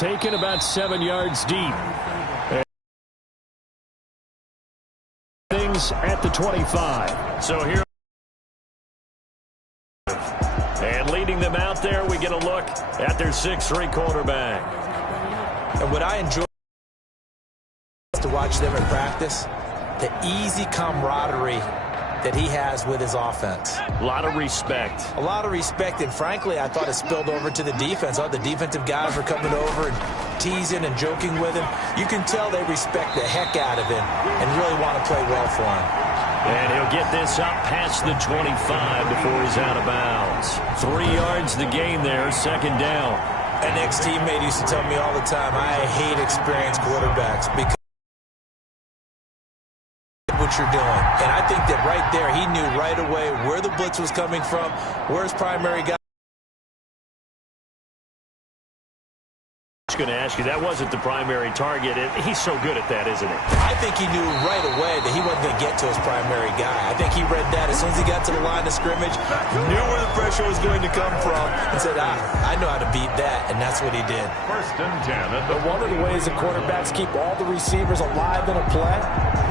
taken about 7 yards deep. Things at the 25. So here. And leading them out there, we get a look at their 6'3" quarterback. And what I enjoy to watch them in practice, the easy camaraderie that he has with his offense. A lot of respect. A lot of respect, and frankly, I thought it spilled over to the defense. All the defensive guys were coming over and teasing and joking with him. You can tell they respect the heck out of him and really want to play well for him. And he'll get this up past the 25 before he's out of bounds. 3 yards the gain there, second down. An ex-teammate used to tell me all the time, I hate experienced quarterbacks because what you're doing. And I think that right there, he knew right away where the blitz was coming from, where his primary guy. Going to ask you, that wasn't the primary target. He's so good at that, isn't he? I think he knew right away that he wasn't going to get to his primary guy. I think he read that as soon as he got to the line of scrimmage, knew where the pressure was going to come from, and said, I know how to beat that, and that's what he did. 1st and 10. One of the ways that quarterbacks keep all the receivers alive in a play,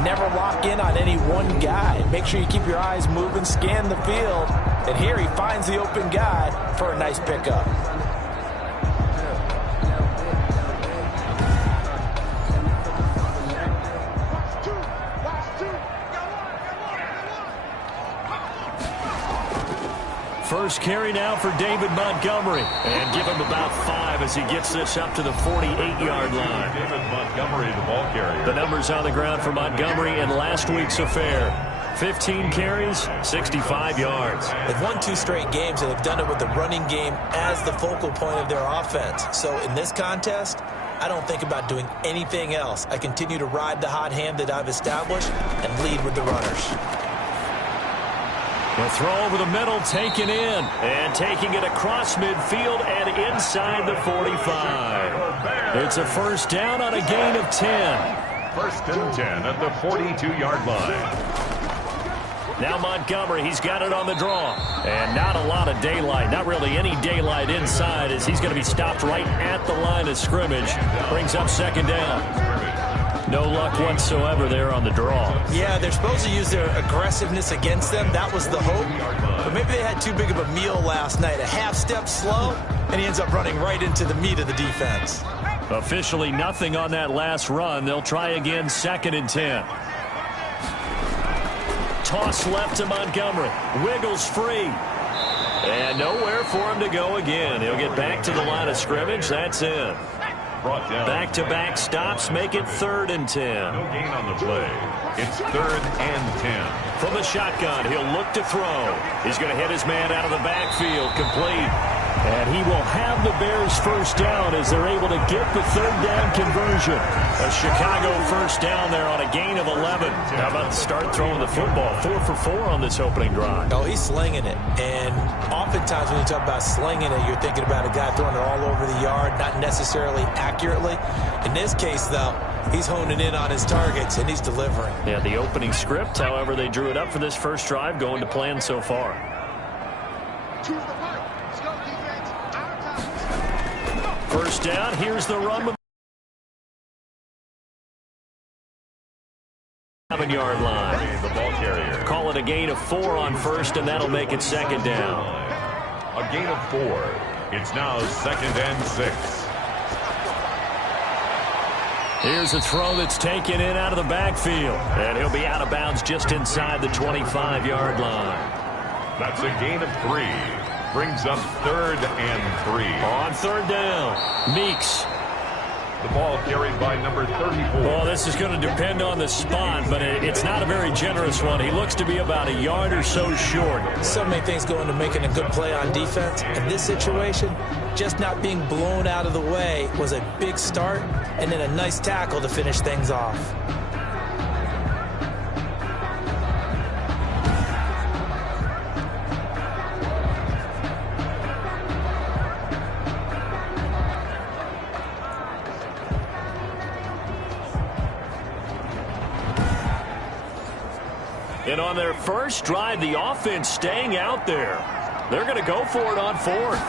never lock in on any one guy. Make sure you keep your eyes moving, scan the field, and here he finds the open guy for a nice pickup. First carry now for David Montgomery. And give him about 5 as he gets this up to the 48-yard line. David Montgomery, the ball carrier. The numbers on the ground for Montgomery in last week's affair. 15 carries, 65 yards. They've won 2 straight games, and they've done it with the running game as the focal point of their offense. So in this contest, I don't think about doing anything else. I continue to ride the hot hand that I've established and lead with the runners. The throw over the middle, taken in, and taking it across midfield and inside the 45. It's a first down on a gain of 10. 1st and 10 at the 42-yard line. Now Montgomery, he's got it on the draw. And not a lot of daylight, not really any daylight inside as he's going to be stopped right at the line of scrimmage. Brings up second down. No luck whatsoever there on the draw. Yeah, they're supposed to use their aggressiveness against them. That was the hope. But maybe they had too big of a meal last night. A half step slow, and he ends up running right into the meat of the defense. Officially nothing on that last run. They'll try again, 2nd and 10. Toss left to Montgomery. Wiggles free. And nowhere for him to go again. He'll get back to the line of scrimmage. That's it. Back-to-back stops make it 3rd and 10. No gain on the play. It's 3rd and 10. From the shotgun, he'll look to throw. He's going to hit his man out of the backfield, complete. And he will have the Bears first down as they're able to get the 3rd down conversion. A Chicago first down there on a gain of 11. How about to start throwing the football? 4 for 4 on this opening drive. Oh, he's slinging it. And oftentimes when you talk about slinging it, you're thinking about a guy throwing it all over the yard, not necessarily accurately. In this case, though, he's honing in on his targets, and he's delivering. Yeah, the opening script, however, they drew it up for this first drive, going to plan so far. First down, here's the run. 7-yard line. The ball carrier. Call it a gain of 4 on first, and that'll make it second down. A gain of 4. It's now 2nd and 6. Here's a throw that's taken in out of the backfield. And he'll be out of bounds just inside the 25-yard line. That's a gain of 3. Brings up 3rd and 3. On 3rd down, Meeks. The ball carried by number 34. Well, this is going to depend on the spot, but it's not a very generous one. He looks to be about a yard or so short. So many things go into making a good play on defense. In this situation, just not being blown out of the way was a big start, and then a nice tackle to finish things off. And on their first drive, the offense staying out there. They're going to go for it on 4th.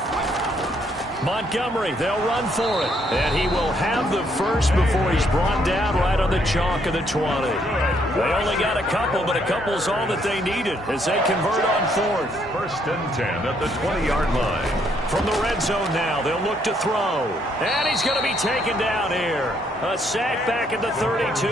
Montgomery, they'll run for it. And he will have the first before he's brought down right on the chalk of the 20. They only got a couple, but a couple's all that they needed as they convert on fourth. 1st and 10 at the 20-yard line. From the red zone now, they'll look to throw. And he's going to be taken down here. A sack back at the 32.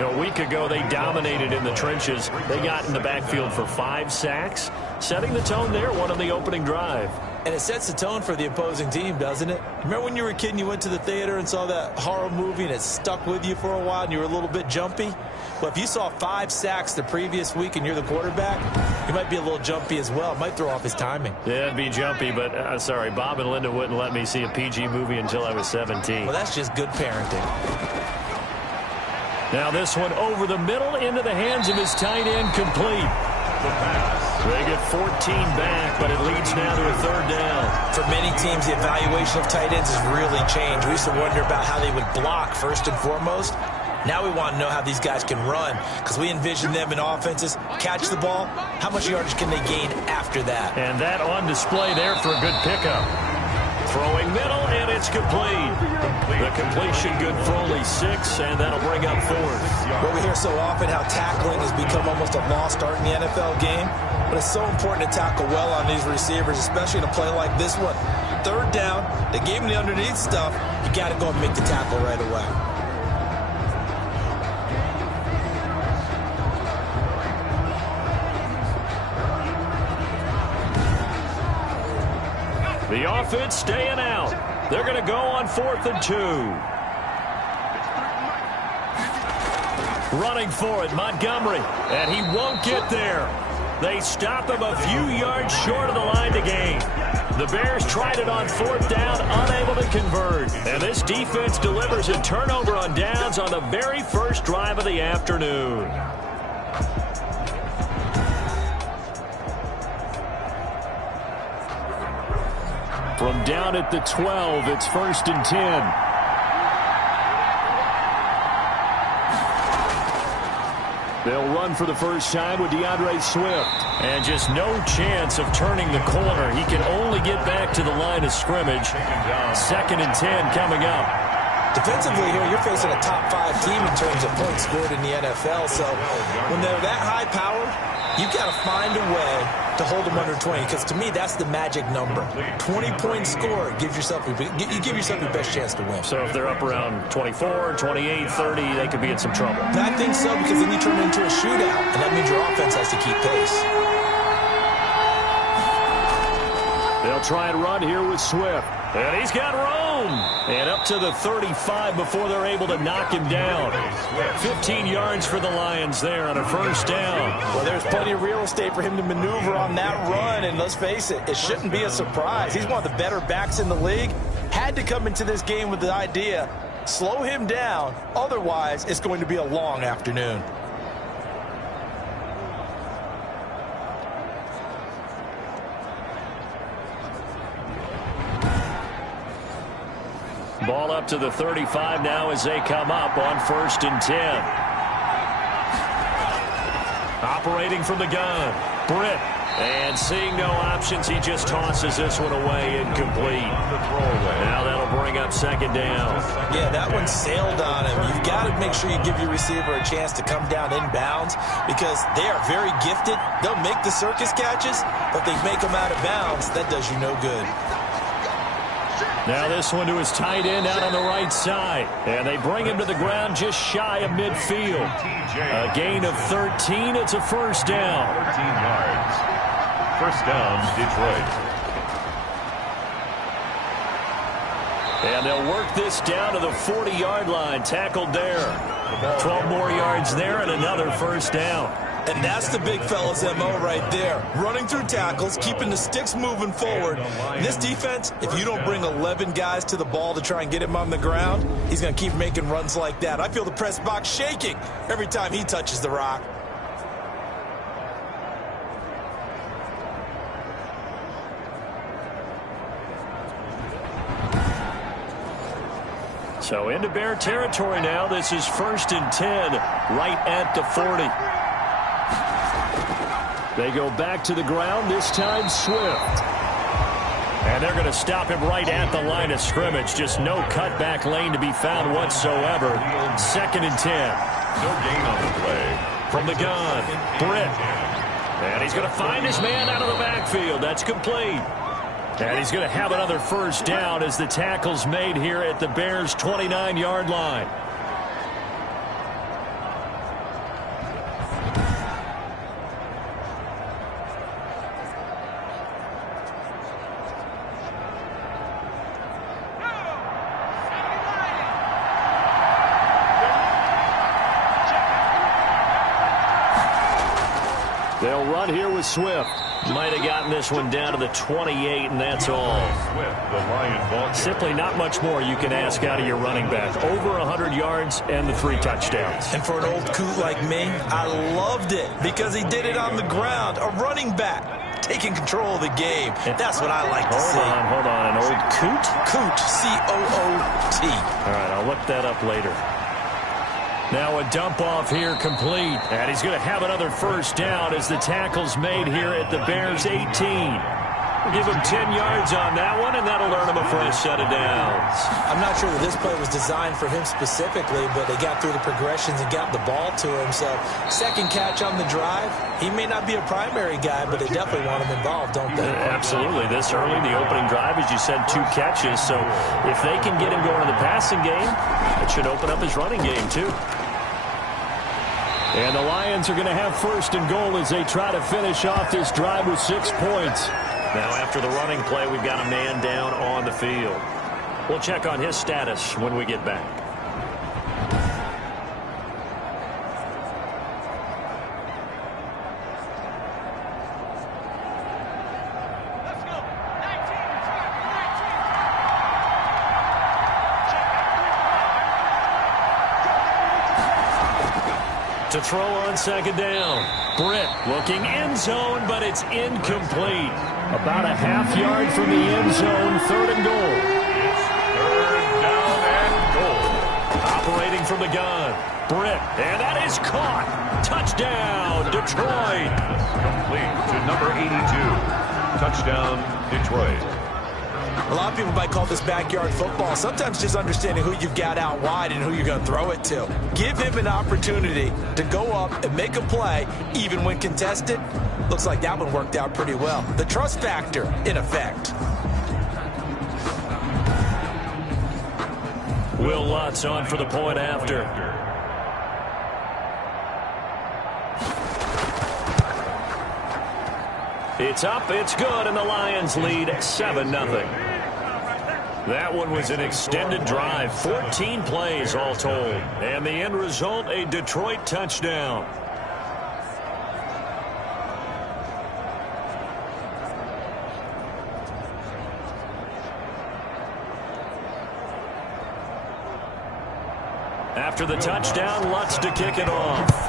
A week ago, they dominated in the trenches. They got in the backfield for 5 sacks, setting the tone there, one on the opening drive. And it sets the tone for the opposing team, doesn't it? Remember when you were a kid and you went to the theater and saw that horror movie and it stuck with you for a while and you were a little bit jumpy? Well, if you saw 5 sacks the previous week and you're the quarterback, you might be a little jumpy as well. It might throw off his timing. Yeah, it'd be jumpy, but sorry, Bob and Linda wouldn't let me see a PG movie until I was 17. Well, that's just good parenting. Now this one over the middle into the hands of his tight end, complete. They get 14 back, but it leads now to a 3rd down. For many teams, the evaluation of tight ends has really changed. We used to wonder about how they would block first and foremost. Now we want to know how these guys can run because we envision them in offenses. Catch the ball. How much yardage can they gain after that? And that on display there for a good pickup. Throwing middle, and it's complete. The completion good for only 6, and that'll bring up 4th. Well, we hear so often how tackling has become almost a lost art in the NFL game, but it's so important to tackle well on these receivers, especially in a play like this one. 3rd down, they gave him the underneath stuff. You got to go and make the tackle right away. The offense staying out. They're going to go on 4th and 2. Running for it, Montgomery, and he won't get there. They stop him a few yards short of the line to gain. The Bears tried it on 4th down, unable to convert. And this defense delivers a turnover on downs on the very first drive of the afternoon. From down at the 12, it's 1st and 10. They'll run for the first time with DeAndre Swift. And just no chance of turning the corner. He can only get back to the line of scrimmage. 2nd and 10 coming up. Defensively here, you're facing a top 5 team in terms of points scored in the NFL. So when they're that high powered, you've got to find a way to hold them under 20, because to me, that's the magic number. 20-point score gives yourself, you give yourself your best chance to win. So if they're up around 24, 28, 30, they could be in some trouble. I think so, because then you turn it into a shootout, and that means your offense has to keep pace. They'll try and run here with Swift. And he's got room. And up to the 35 before they're able to knock him down. 15 yards for the Lions there on a 1st down. Well, there's plenty of real estate for him to maneuver on that run. And let's face it, it shouldn't be a surprise. He's one of the better backs in the league. Had to come into this game with the idea, slow him down. Otherwise, it's going to be a long afternoon. Ball up to the 35 now as they come up on 1st and 10. Operating from the gun, Britt. And seeing no options, he just tosses this one away, incomplete. Now that'll bring up 2nd down. Yeah, that one sailed on him. You've got to make sure you give your receiver a chance to come down inbounds because they are very gifted. They'll make the circus catches, but if they make them out of bounds, that does you no good. Now this one to his tight end out on the right side. And they bring him to the ground just shy of midfield. A gain of 13. It's a 1st down. 13 yards. 1st down, Detroit. And they'll work this down to the 40-yard line. Tackled there. 12 more yards there and another 1st down. And that's the big fella's MO right there. Running through tackles, keeping the sticks moving forward. In this defense, if you don't bring 11 guys to the ball to try and get him on the ground, he's going to keep making runs like that. I feel the press box shaking every time he touches the rock. So into Bear territory now. This is 1st and 10 right at the 40. They go back to the ground, this time Swift. And they're going to stop him right at the line of scrimmage. Just no cutback lane to be found whatsoever. 2nd and 10. No gain on the play. From the gun, Britt. And he's going to find his man out of the backfield. That's complete. And he's going to have another first down as the tackle's made here at the Bears' 29-yard line. They'll run here with Swift. Might have gotten this one down to the 28, and that's all. Swift, the Lion ball. Simply not much more you can ask out of your running back. Over 100 yards and the 3 touchdowns. And for an old coot like me, I loved it because he did it on the ground. A running back taking control of the game. That's what I like to see. Hold on. An old coot? Coot, C-O-O-T. All right, I'll look that up later. Now a dump off here complete. And he's going to have another first down as the tackle's made here at the Bears' 18. We'll give him 10 yards on that one, and that'll earn him a first set of downs. I'm not sure that this play was designed for him specifically, but they got through the progressions and got the ball to him. So second catch on the drive. He may not be a primary guy, but they definitely want him involved, don't they? Absolutely. This early, the opening drive, as you said, 2 catches. So if they can get him going in the passing game, it should open up his running game too. And the Lions are going to have 1st and goal as they try to finish off this drive with 6 points. Now after the running play, we've got a man down on the field. We'll check on his status when we get back. To throw on 2nd down. Britt looking end zone, but it's incomplete. About a half yard from the end zone, 3rd and goal. It's 3rd down and goal. Operating from the gun. Britt, and that is caught. Touchdown, Detroit. Complete to number 82. Touchdown, Detroit. A lot of people might call this backyard football. Sometimes just understanding who you've got out wide and who you're going to throw it to. Give him an opportunity to go up and make a play, even when contested. Looks like that one worked out pretty well. The trust factor, in effect. Will Lutz on for the point after. It's up, it's good, and the Lions lead 7-0. That one was an extended drive, 14 plays all told. And the end result, a Detroit touchdown. After the touchdown, Lutz to kick it off.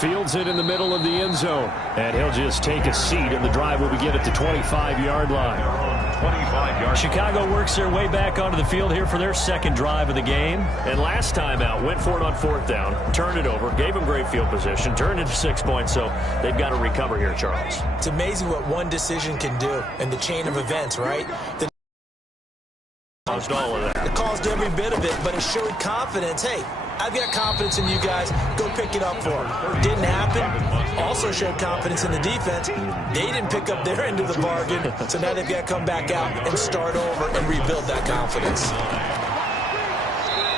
Fields it in the middle of the end zone. And he'll just take a seat, and the drive will begin at the 25-yard line. 25-yard. Chicago works their way back onto the field here for their 2nd drive of the game. And last time out, went for it on 4th down, turned it over, gave them great field position, turned into 6 points, so they've got to recover here, Charles. It's amazing what one decision can do in the chain of events, right? Caused all of that. It caused every bit of it, but it showed confidence. Hey, I've got confidence in you guys. Go pick it up for them. Didn't happen. Also showed confidence in the defense. They didn't pick up their end of the bargain, so now they've got to come back out and start over and rebuild that confidence.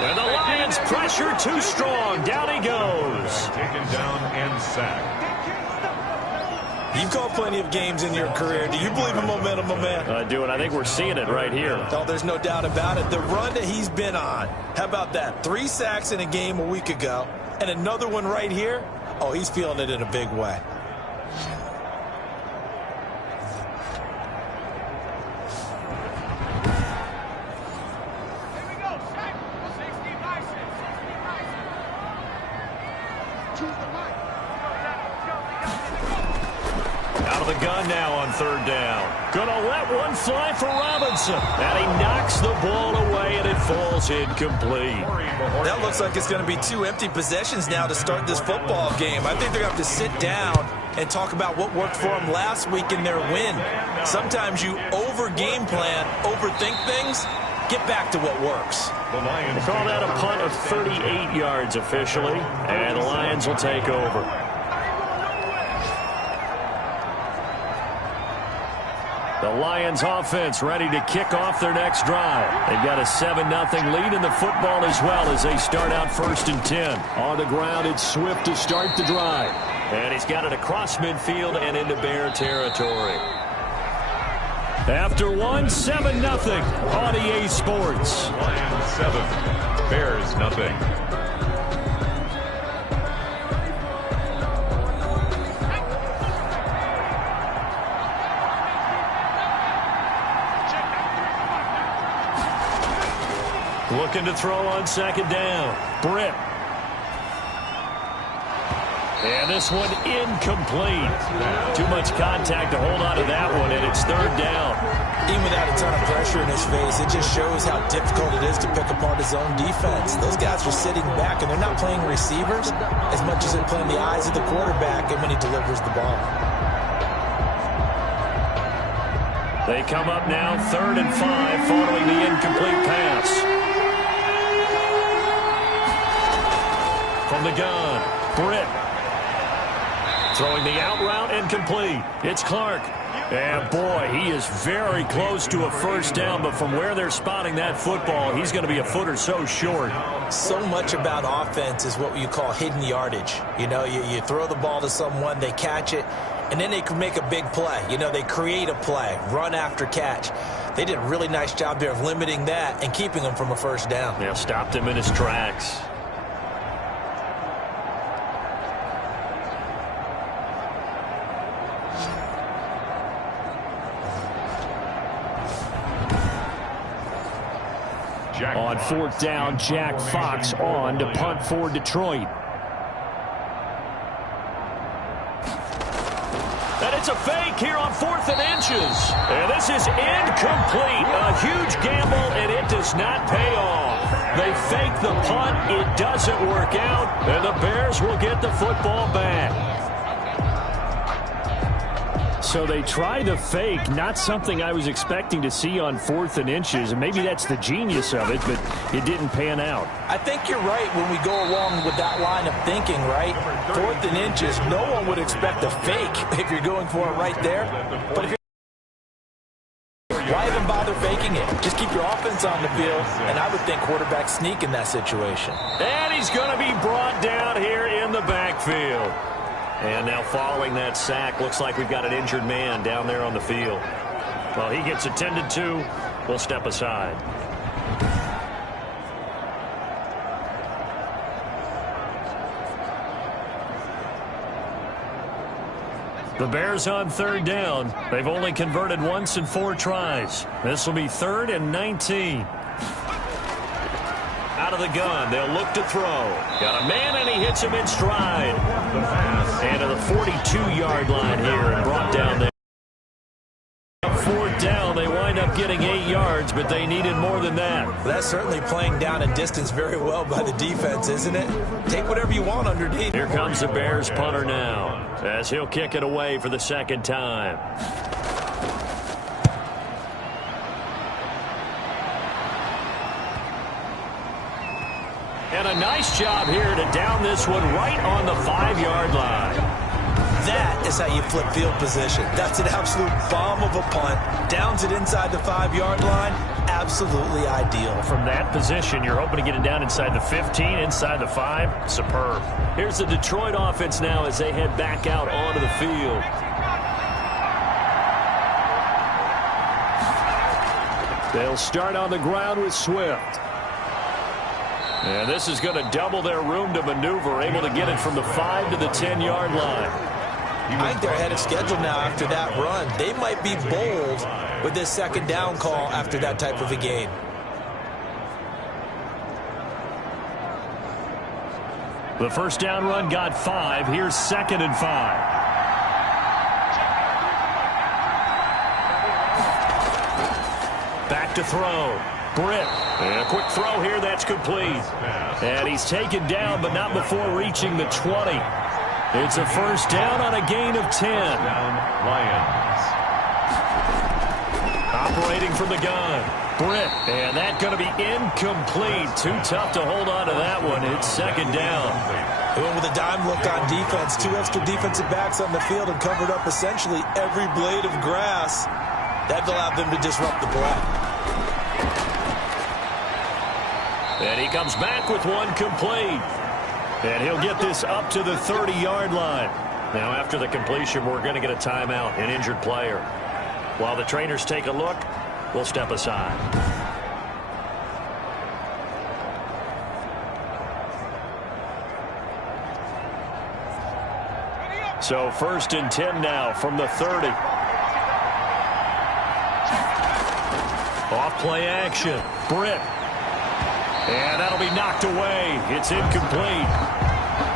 And the Lions pressure too strong. Down he goes. Taken down and sacked. You've called plenty of games in your career. Do you believe in momentum, my man? I do, and I think we're seeing it right here. Oh, there's no doubt about it. The run that he's been on. How about that? 3 sacks in a game a week ago, and another one right here. Oh, he's feeling it in a big way. Out of the gun, run now on third down. Gonna let one fly for Robinson. And he knocks the ball away, and it falls incomplete. That looks like it's going to be 2 empty possessions now to start this football game. I think they're going to have to sit down and talk about what worked for them last week in their win. Sometimes you over-game plan, overthink things. Get back to what works. They call that a punt of 38 yards officially, and the Lions will take over. The Lions offense ready to kick off their next drive. They've got a 7-0 lead in the football as well as they start out 1st and 10. On the ground, it's Swift to start the drive. And he's got it across midfield and into Bear territory. After 7-0 on EA Sports. Lions 7, Bears nothing. Looking to throw on 2nd down. Britt. And this one incomplete. Too much contact to hold on to that one, and it's 3rd down. Even without a ton of pressure in his face, it just shows how difficult it is to pick apart his own defense. Those guys are sitting back, and they're not playing receivers as much as they're playing the eyes of the quarterback and when he delivers the ball. They come up now 3rd and 5 following the incomplete pass. From the gun, Britt. Throwing the out route incomplete. It's Clark. And boy, he is very close to a 1st down, but from where they're spotting that football, he's going to be a foot or so short. So much about offense is what you call hidden yardage. You know, you throw the ball to someone, they catch it, and then they can make a big play. You know, they create a play, run after catch. They did a really nice job there of limiting that and keeping him from a 1st down. Yeah, stopped him in his tracks. On 4th down, Jack Fox on to punt for Detroit. And it's a fake here on 4th and inches. And this is incomplete. A huge gamble, and it does not pay off. They fake the punt. It doesn't work out, and the Bears will get the football back. So they try the fake, not something I was expecting to see on 4th and inches, and maybe that's the genius of it, but it didn't pan out. I think you're right when we go along with that line of thinking, right? 4th and inches, no one would expect a fake if you're going for it right there. But if you're, why even bother faking it? Just keep your offense on the field, and I would think quarterback sneak in that situation. And he's going to be brought down here in the backfield. And now following that sack, looks like we've got an injured man down there on the field. Well, he gets attended to. We'll step aside. The Bears on 3rd down. They've only converted once in 4 tries. This will be 3rd and 19. Out of the gun, they'll look to throw. Got a man, and he hits him in stride. And to the 42-yard line here and brought down there. 4th down, they wind up getting 8 yards, but they needed more than that. That's certainly playing down and distance very well by the defense, isn't it? Take whatever you want underneath. Here comes the Bears punter now, as he'll kick it away for the 2nd time. And a nice job here to down this one right on the 5-yard line. That is how you flip field position. That's an absolute bomb of a punt. Downs it inside the 5-yard line. Absolutely ideal. From that position, you're hoping to get it down inside the 15, inside the 5. Superb. Here's the Detroit offense now as they head back out onto the field. They'll start on the ground with Swift. And this is going to double their room to maneuver, able to get it from the 5 to the 10-yard line. I think they're ahead of schedule now after that run. They might be bold with this 2nd down call after that type of a game. The 1st down run got 5. Here's 2nd and 5. to throw. Britt. And a quick throw here. That's complete. And he's taken down, but not before reaching the 20. It's a first down on a gain of 10. Lions. Operating from the gun. Britt. And that's going to be incomplete. Too tough to hold on to that one. It's second down. They went with a dime look on defense. 2 extra defensive backs on the field and covered up essentially every blade of grass. That allowed them to disrupt the play. And he comes back with one complete. And he'll get this up to the 30-yard line. Now, after the completion, we're going to get a timeout, an injured player. While the trainers take a look, we'll step aside. So first and 10 now from the 30. Off play action. Britt. And that'll be knocked away. It's incomplete.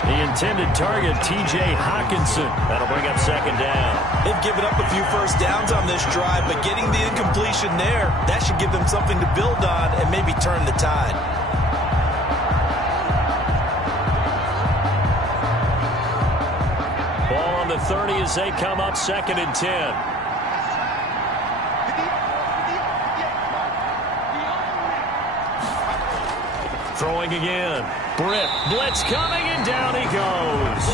The intended target, T.J. Hawkinson. That'll bring up second down. They've given up a few first downs on this drive, but getting the incompletion there, that should give them something to build on and maybe turn the tide. Ball on the 30 as they come up second and 10. Throwing again. Britt. Blitz coming, and down he goes.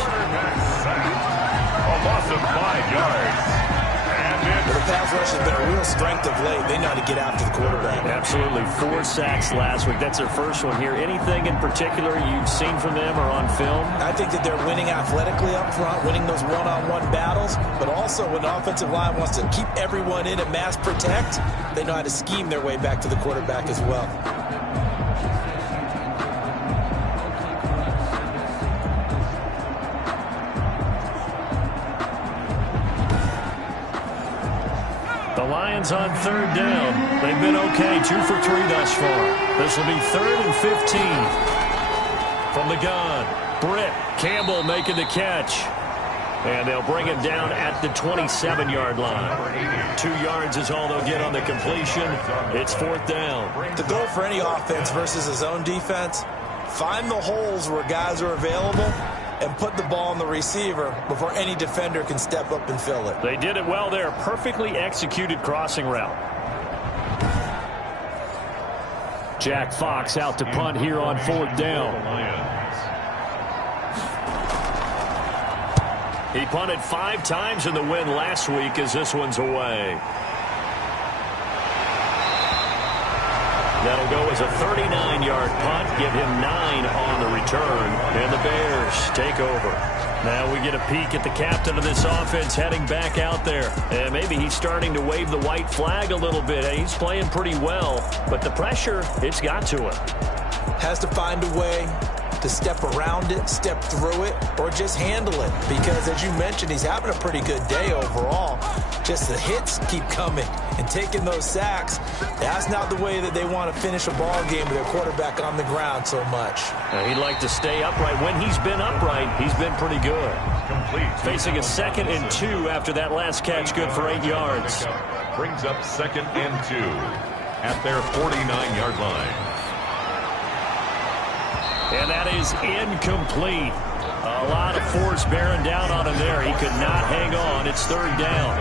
A loss of 5 yards. And The pass rush has been a real strength of late. They know how to get after the quarterback. Absolutely. 4 sacks last week. That's their first one here. Anything in particular you've seen from them or on film? I think that they're winning athletically up front, winning those one-on-one battles, but also when the offensive line wants to keep everyone in and mass protect, they know how to scheme their way back to the quarterback as well. Lions on third down. They've been okay, 2 for 3 thus far. This will be 3rd and 15. From the gun, Britt. Campbell making the catch. And they'll bring him down at the 27-yard line. 2 yards is all they'll get on the completion. It's 4th down. The goal for any offense versus a zone defense, find the holes where guys are available and put the ball on the receiver before any defender can step up and fill it. They did it well there. Perfectly executed crossing route. Jack Fox out to punt here on 4th down. He punted 5 times in the win last week as this one's away. That'll go as a 39-yard punt, give him 9 on the return, and the Bears take over. Now we get a peek at the captain of this offense heading back out there. And maybe he's starting to wave the white flag a little bit. He's playing pretty well, but the pressure, it's got to him. Has to find a way to step around it, step through it, or just handle it. Because, as you mentioned, he's having a pretty good day overall. Just the hits keep coming and taking those sacks. That's not the way that they want to finish a ball game with their quarterback on the ground so much. He'd like to stay upright. When he's been upright, he's been pretty good. complete. Facing a 2nd and 2 after that last catch, good for 8 yards. Brings up 2nd and 2 at their 49-yard line. And that is incomplete. A lot of force bearing down on him there. He could not hang on. It's 3rd down.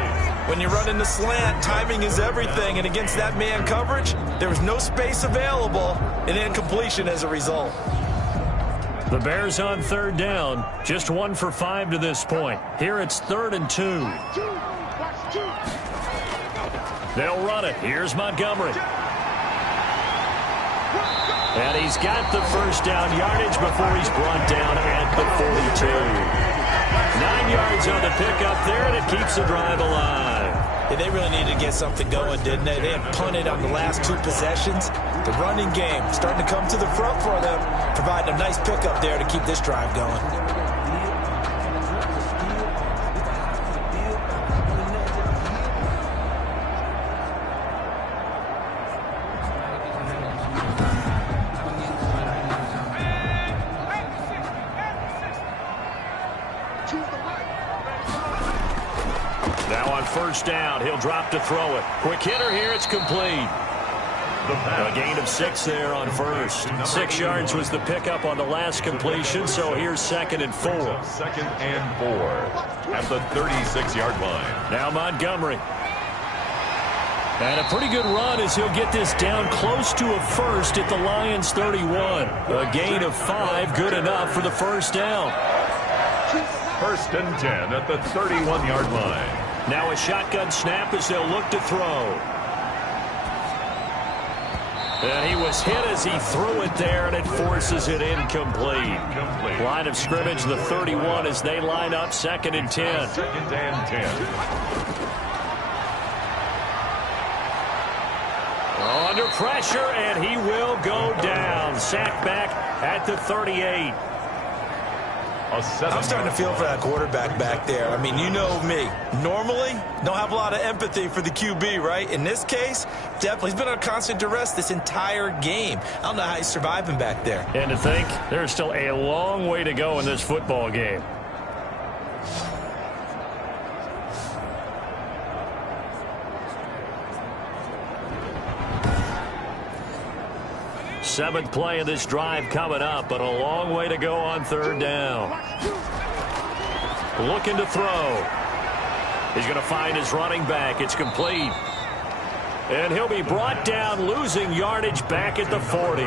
When you run in the slant, timing is everything. And against that man coverage, there was no space available, and incompletion as a result. The Bears on 3rd down. Just 1 for 5 to this point. Here it's 3rd and 2. They'll run it. Here's Montgomery. And he's got the first down yardage before he's brought down at the 42. 9 yards on the pickup there, and it keeps the drive alive. Yeah, they really needed to get something going, didn't they? They had punted on the last 2 possessions. The running game starting to come to the front for them, providing a nice pickup there to keep this drive going. Now on first down, he'll drop to throw it. Quick hitter here, it's complete. the pass. A gain of 6 there on first. 6 yards was the pickup on the last completion, so here's 2nd and 4. 2nd and 4 at the 36-yard line. Now Montgomery. And a pretty good run as he'll get this down close to a first at the Lions 31. A gain of 5, good enough for the first down. 1st and 10 at the 31-yard line. Now a shotgun snap as they'll look to throw. And he was hit as he threw it there, and it forces it incomplete. Line of scrimmage, the 31, as they line up 2nd and 10. 2nd and 10. Under pressure, and he will go down. Sacked back at the 38. I'm starting to feel for that quarterback back there. I mean, you know me. Normally, don't have a lot of empathy for the QB, right? In this case, definitely. He's been under constant duress this entire game. I don't know how he's surviving back there. And to think, there's still a long way to go in this football game. Seventh play of this drive coming up, but a long way to go on 3rd down. Looking to throw. He's going to find his running back. It's complete. And he'll be brought down, losing yardage back at the 40.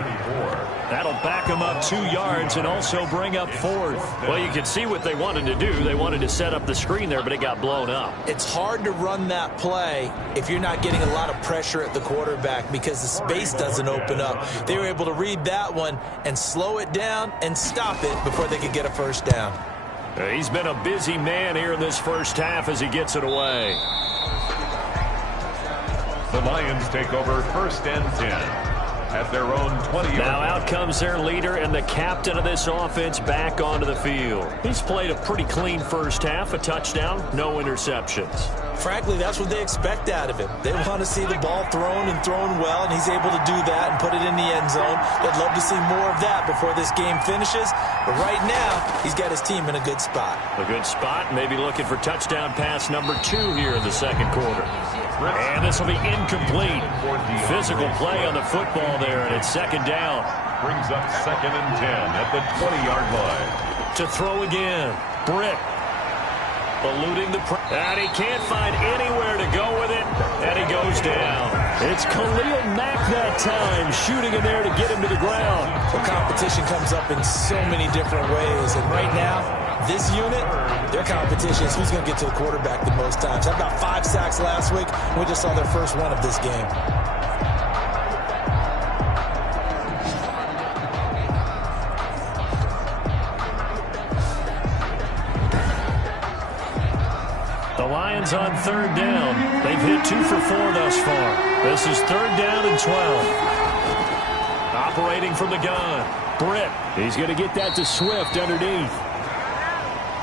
That'll back him up 2 yards and also bring up 4th. Well, you can see what they wanted to do. They wanted to set up the screen there, but it got blown up. It's hard to run that play if you're not getting a lot of pressure at the quarterback because the space doesn't open up. They were able to read that one and slow it down and stop it before they could get a first down. He's been a busy man here in this first half as he gets it away. The Lions take over 1st and 10 at their own 20-yard line. Now out comes their leader and the captain of this offense back onto the field. He's played a pretty clean first half, a touchdown, no interceptions. Frankly, that's what they expect out of him. They want to see the ball thrown and thrown well, and he's able to do that and put it in the end zone. They'd love to see more of that before this game finishes. But right now, he's got his team in a good spot. A good spot, maybe looking for touchdown pass number 2 here in the 2nd quarter. And this will be incomplete. Physical play on the football there, and it's 2nd down. Brings up 2nd and 10 at the 20-yard line. To throw again. Britt. Eluding the pressure. And he can't find anywhere to go with it, and he goes down. It's Khalil Mack that time, shooting in there to get him to the ground. The competition comes up in so many different ways, and right now, this unit, their competition is who's going to get to the quarterback the most times. Had about 5 sacks last week, and we just saw their first one of this game. The Lions on 3rd down. They've hit 2 for 4 thus far. This is 3rd down and 12. Operating from the gun. Britt. He's going to get that to Swift underneath.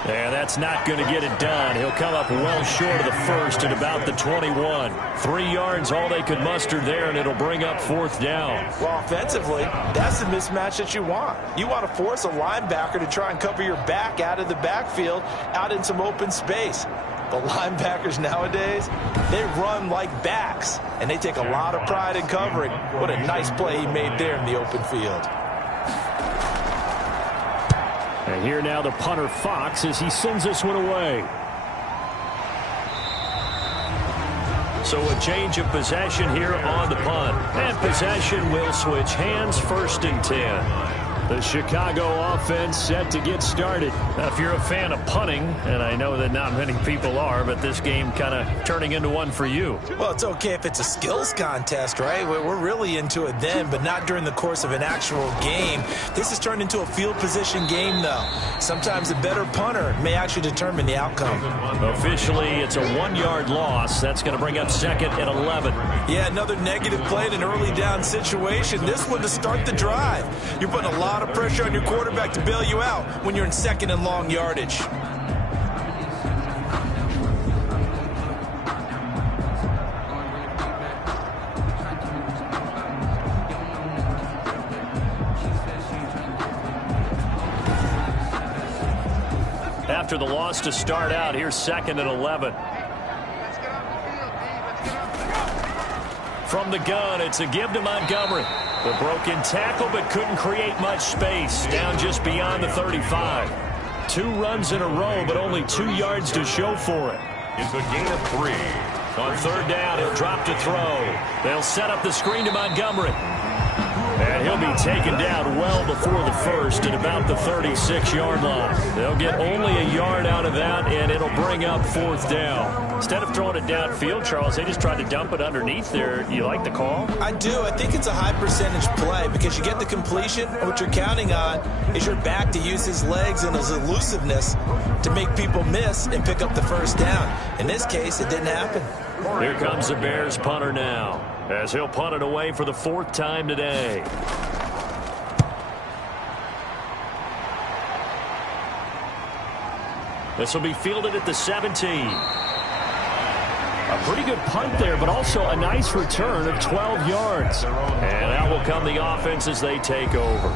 And that's not going to get it done. He'll come up well short of the first at about the 21. 3 yards, all they could muster there, and it'll bring up 4th down. Well, offensively, that's the mismatch that you want. You want to force a linebacker to try and cover your back out of the backfield, out in some open space. The linebackers nowadays, they run like backs, and they take a lot of pride in covering. What a nice play he made there in the open field. And here now the punter Fox as he sends this one away. So a change of possession here on the punt. And possession will switch hands, 1st and 10. The Chicago offense set to get started. Now, if you're a fan of punting, and I know that not many people are, but this game kind of turning into one for you. Well, it's okay if it's a skills contest, right? We're really into it then, but not during the course of an actual game. This has turned into a field position game, though. Sometimes a better punter may actually determine the outcome. Officially, it's a 1-yard loss. That's going to bring up 2nd and 11. Yeah, another negative play in an early down situation. This one to start the drive. You're putting a lot of pressure on your quarterback to bail you out when you're in 2nd and long yardage. After the loss to start out, here's 2nd and 11. From the gun, it's a give to Montgomery. The broken tackle, but couldn't create much space. Down just beyond the 35. 2 runs in a row, but only 2 yards to show for it. It's a gain of 3. On third down, he'll drop to throw. They'll set up the screen to Montgomery. And he'll be taken down well before the first at about the 36-yard line. They'll get only a yard out of that, and it'll bring up 4th down. Instead of throwing it downfield, Charles, they just tried to dump it underneath there. You like the call? I do. I think it's a high-percentage play because you get the completion, and what you're counting on is your back to use his legs and his elusiveness to make people miss and pick up the first down. In this case, it didn't happen. Here comes the Bears punter now, as he'll punt it away for the 4th time today. This will be fielded at the 17. A pretty good punt there, but also a nice return of 12 yards. And out will come the offense as they take over.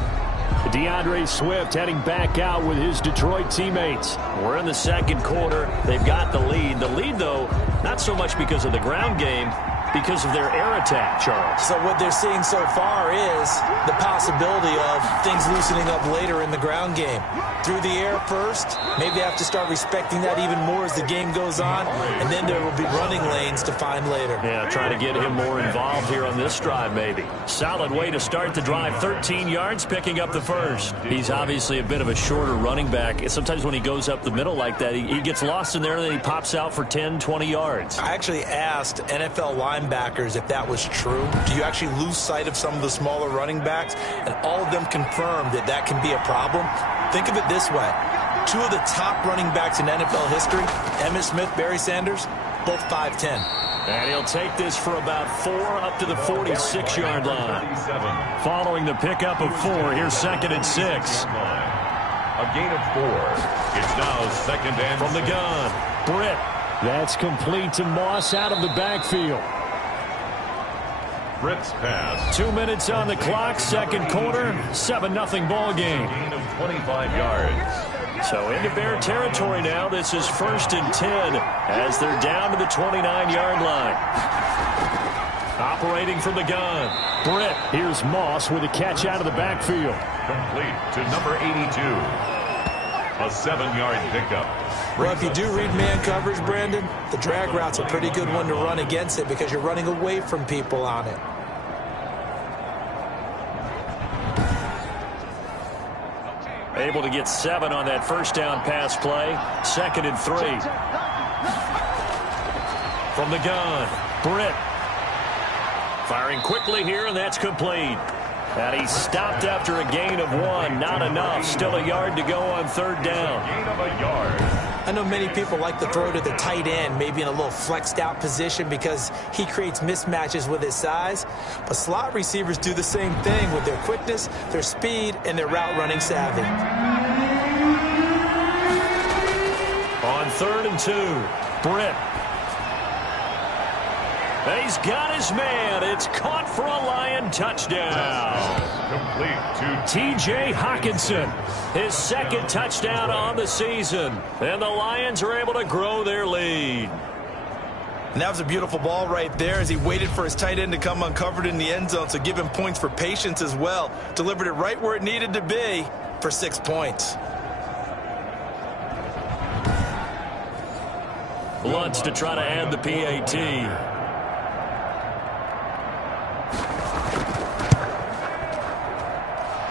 DeAndre Swift heading back out with his Detroit teammates. We're in the second quarter. They've got the lead. The lead, though, not so much because of the ground game, because of their air attack, Charles. So what they're seeing so far is the possibility of things loosening up later in the ground game. Through the air first, maybe they have to start respecting that even more as the game goes on, and then there will be running lanes to find later. Yeah, trying to get him more involved here on this drive, maybe. Solid way to start the drive, 13 yards, picking up the first. He's obviously a bit of a shorter running back. Sometimes when he goes up the middle like that, he gets lost in there, and then he pops out for 10, 20 yards. I actually asked NFL linebackers if that was true. Do you actually lose sight of some of the smaller running backs? And all of them confirmed that that can be a problem. Think of it this way. 2 of the top running backs in NFL history, Emmitt Smith, Barry Sanders, both 5'10". And he'll take this for about 4 up to the 46-yard line. Following the pickup of 4, here's 2nd and 6. A gain of 4. It's now 2nd and 6. From the gun, Britt. That's complete to Moss out of the backfield. Britt's pass. 2 minutes on the clock, second quarter, 7-0 ball game. Gain of 25 yards. So into Bear territory now. This is 1st and 10 as they're down to the 29-yard line. Operating from the gun, Britt. Here's Moss with a catch out of the backfield. Complete to number 82. A 7-yard pickup. Well, if you do read man coverage, Brandon, the drag route's a pretty good one to run against it because you're running away from people on it. Able to get 7 on that first down pass play. 2nd and 3. From the gun, Britt. Firing quickly here, and that's complete. And he stopped after a gain of 1. Not enough. Still a yard to go on 3rd down. Gain of a yard. I know many people like to throw to the tight end, maybe in a little flexed out position because he creates mismatches with his size. But slot receivers do the same thing with their quickness, their speed, and their route running savvy. On 3rd and 2, Britt. He's got his man. It's caught for a Lion touchdown. Complete to T.J. Hockenson, his 2nd touchdown on the season. And the Lions are able to grow their lead. And that was a beautiful ball right there as he waited for his tight end to come uncovered in the end zone, so give him points for patience as well. Delivered it right where it needed to be for 6 points. Lutz to try to add the PAT.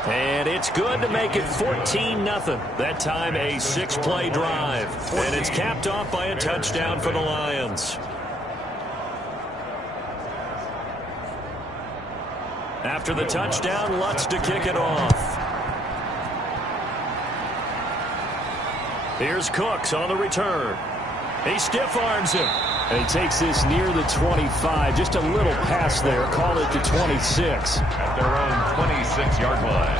And it's good to make it 14-0. That time a 6-play drive. And it's capped off by a touchdown for the Lions. After the touchdown, Lutz to kick it off. Here's Cooks on the return. He stiff-arms him. And he takes this near the 25. Just a little pass there. Call it the 26. at their own 26-yard line.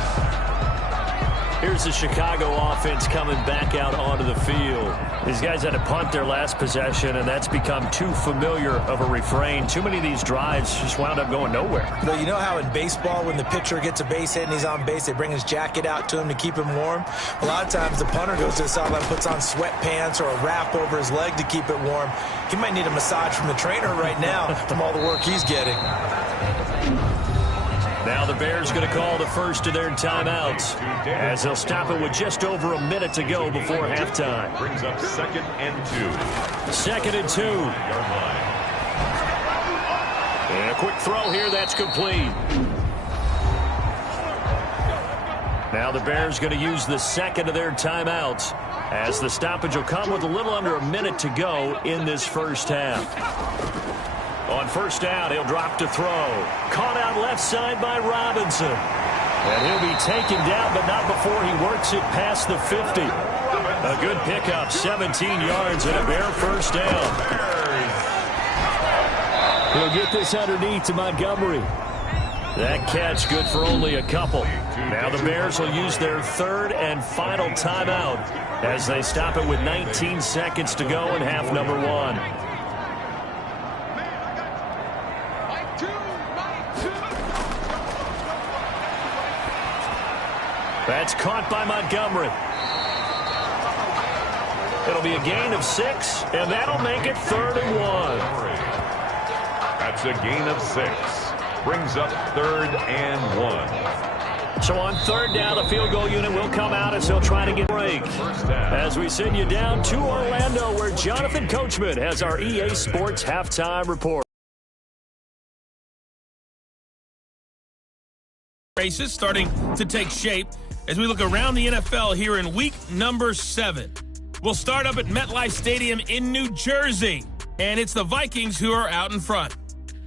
Here's the Chicago offense coming back out onto the field. These guys had to punt their last possession, and that's become too familiar of a refrain. Too many of these drives just wound up going nowhere. But you know how in baseball, when the pitcher gets a base hit and he's on base, they bring his jacket out to him to keep him warm? A lot of times the punter goes to the sideline, puts on sweatpants or a wrap over his leg to keep it warm. He might need a massage from the trainer right now from all the work he's getting. Now the Bears going to call the first of their timeouts as they'll stop it with just over a minute to go before halftime. Brings up 2nd and 2. 2nd and 2. And a quick throw here. That's complete. Now the Bears going to use the second of their timeouts as the stoppage will come with a little under a minute to go in this first half. On first down, he'll drop to throw. Caught out left side by Robinson. And he'll be taken down, but not before he works it past the 50. A good pickup, 17 yards and a Bear first down. He'll get this underneath to Montgomery. That catch good for only a couple. Now the Bears will use their third and final timeout as they stop it with 19 seconds to go in half number 1. That's caught by Montgomery. It'll be a gain of 6, and that'll make it 3rd and 1. That's a gain of 6. Brings up 3rd and 1. So on 3rd down, the field goal unit will come out as they'll try to get a break. As we send you down to Orlando, where Jonathan Coachman has our EA Sports halftime report. Races starting to take shape as we look around the NFL here in week number 7. We'll start up at MetLife Stadium in New Jersey, and it's the Vikings who are out in front.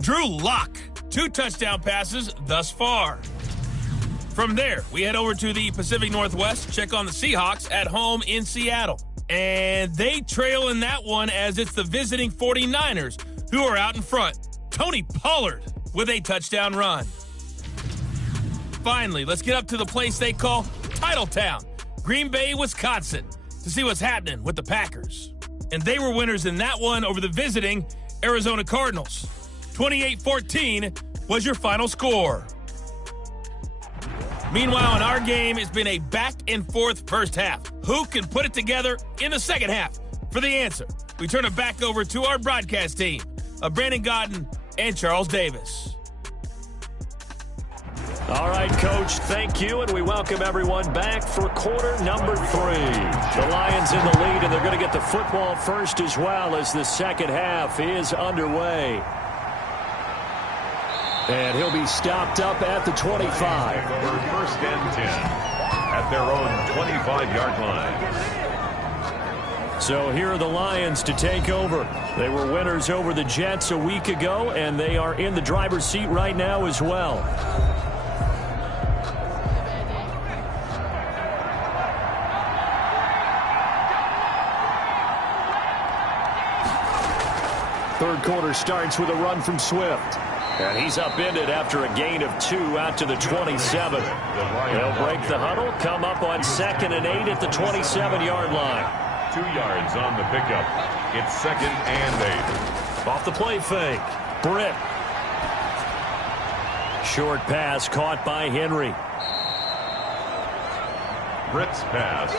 Drew Lock, 2 touchdown passes thus far. From there, we head over to the Pacific Northwest, check on the Seahawks at home in Seattle. And they trail in that one as it's the visiting 49ers who are out in front. Tony Pollard with a touchdown run. Finally, let's get up to the place they call Titletown, Green Bay, Wisconsin, to see what's happening with the Packers. And they were winners in that one over the visiting Arizona Cardinals. 28-14 was your final score. Meanwhile, in our game, it's been a back-and-forth first half. Who can put it together in the second half? For the answer, we turn it back over to our broadcast team of Brandon Godden and Charles Davis. All right, Coach, thank you, and we welcome everyone back for quarter number 3. The Lions in the lead, and they're going to get the football first as well as the second half is underway. And he'll be stopped up at the 25. For 1st and 10 at their own 25-yard line. So here are the Lions to take over. They were winners over the Jets a week ago, and they are in the driver's seat right now as well. Third quarter starts with a run from Swift. And he's upended after a gain of 2 out to the 27. They'll break the huddle, come up on 2nd and 8 at the 27-yard line. 2 yards on the pickup. It's 2nd and 8. Off the play fake. Britt. Short pass caught by Henry. Britt's pass.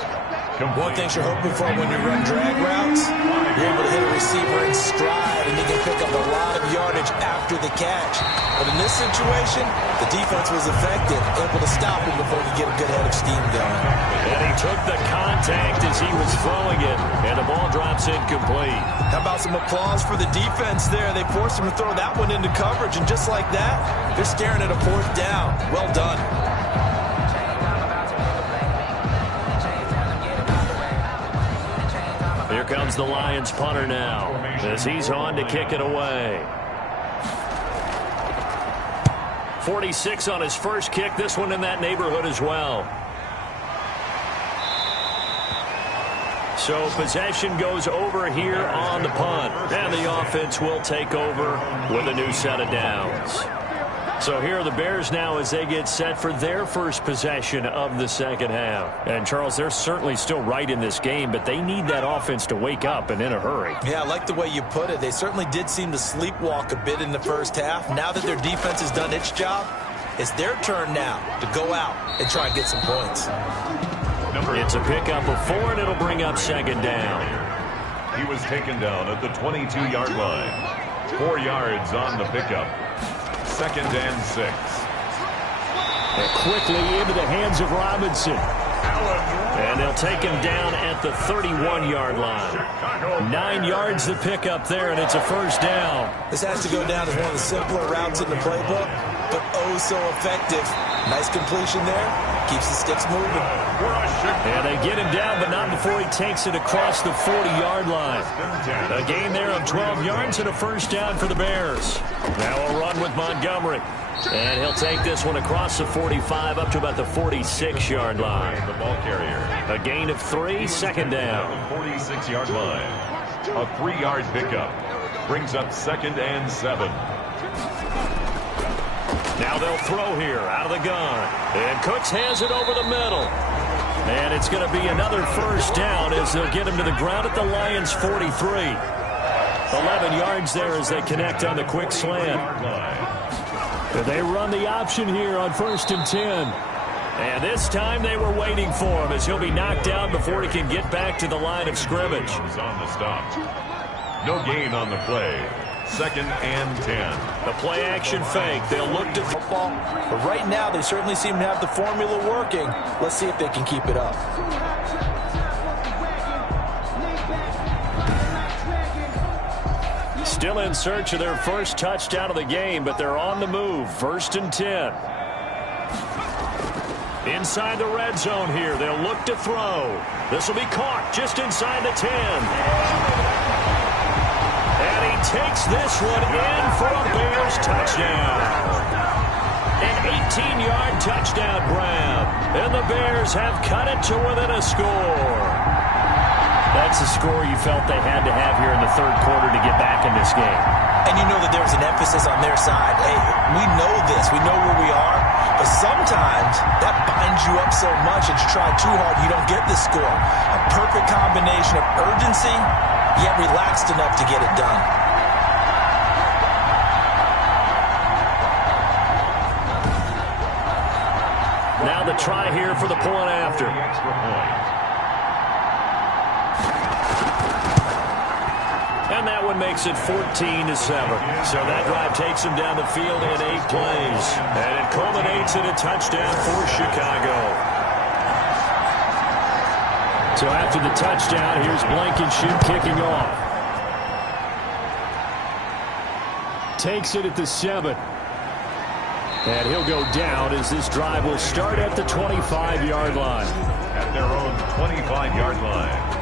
One thing you're hoping for when you run drag routes, you're able to hit a receiver in stride, and he can pick up a lot of yardage after the catch. But in this situation, the defense was effective, able to stop him before he could get a good head of steam going. And he took the contact as he was throwing it, and the ball drops incomplete. How about some applause for the defense there? They forced him to throw that one into coverage, and just like that, they're staring at a 4th down. Well done. Here comes the Lions punter now as he's on to kick it away. 46 on his first kick. This one in that neighborhood as well. So possession goes over here on the punt. And the offense will take over with a new set of downs. So here are the Bears now as they get set for their first possession of the second half. And, Charles, they're certainly still right in this game, but they need that offense to wake up and in a hurry. Yeah, I like the way you put it. They certainly did seem to sleepwalk a bit in the first half. Now that their defense has done its job, it's their turn now to go out and try and get some points. It's a pickup of 4, and it'll bring up second down. He was taken down at the 22-yard line. 4 yards on the pickup. Second and 6. And quickly into the hands of Robinson. And they'll take him down at the 31-yard line. 9 yards the pickup there, and it's a first down. This has to go down as one of the simpler routes in the playbook, but oh so effective. Nice completion there. Keeps the sticks moving. And they get him down, but not before he takes it across the 40-yard line. A gain there of 12 yards and a first down for the Bears. Now a run with Montgomery. And he'll take this one across the 45 up to about the 46-yard line. The ball carrier. A gain of 3, second down. 46-yard line. A 3-yard pickup. Brings up second and 7. Now they'll throw here out of the gun. And Cooks has it over the middle. And it's going to be another first down as they'll get him to the ground at the Lions' 43. 11 yards there as they connect on the quick slant. They run the option here on 1st and 10. And this time they were waiting for him as he'll be knocked down before he can get back to the line of scrimmage. On the stop. No gain on the play. Second and 10. The play action fake. They'll look to football. But right now they certainly seem to have the formula working. Let's see if they can keep it up. Still in search of their first touchdown of the game, but they're on the move. 1st and 10. Inside the red zone here. They'll look to throw. This will be caught just inside the 10. And he takes this one in for a Bears touchdown. An 18-yard touchdown grab. And the Bears have cut it to within a score. That's the score you felt they had to have here in the third quarter to get back in this game. And you know that there was an emphasis on their side. Hey, we know this. We know where we are. But sometimes that binds you up so much that you try too hard, you don't get the score. A perfect combination of urgency, yet relaxed enough to get it done. Now the try here for the point after. Extra point. And that one makes it 14-7. So that drive takes him down the field in 8 plays. And it culminates in a touchdown for Chicago. So after the touchdown, here's Blankenship kicking off. Takes it at the 7. And he'll go down as this drive will start at the 25-yard line. At their own 25-yard line.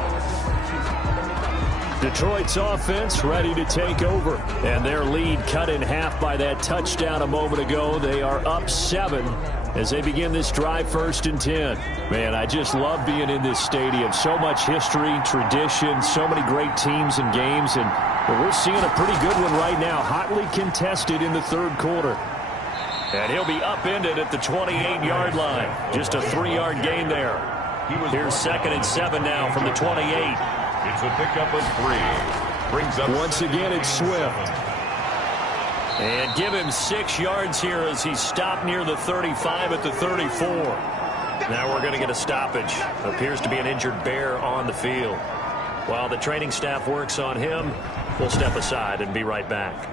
Detroit's offense ready to take over. And their lead cut in half by that touchdown a moment ago. They are up 7 as they begin this drive 1st and 10. Man, I just love being in this stadium. So much history, tradition, so many great teams and games. And we're seeing a pretty good one right now. Hotly contested in the third quarter. And he'll be upended at the 28-yard line. Just a 3-yard gain there. Here's 2nd and 7 now from the 28. It's a pickup of 3. Brings up once again, it's Swift. And give him 6 yards here as he's stopped near the 35 at the 34. Now we're going to get a stoppage. Appears to be an injured Bear on the field. While the training staff works on him, we'll step aside and be right back.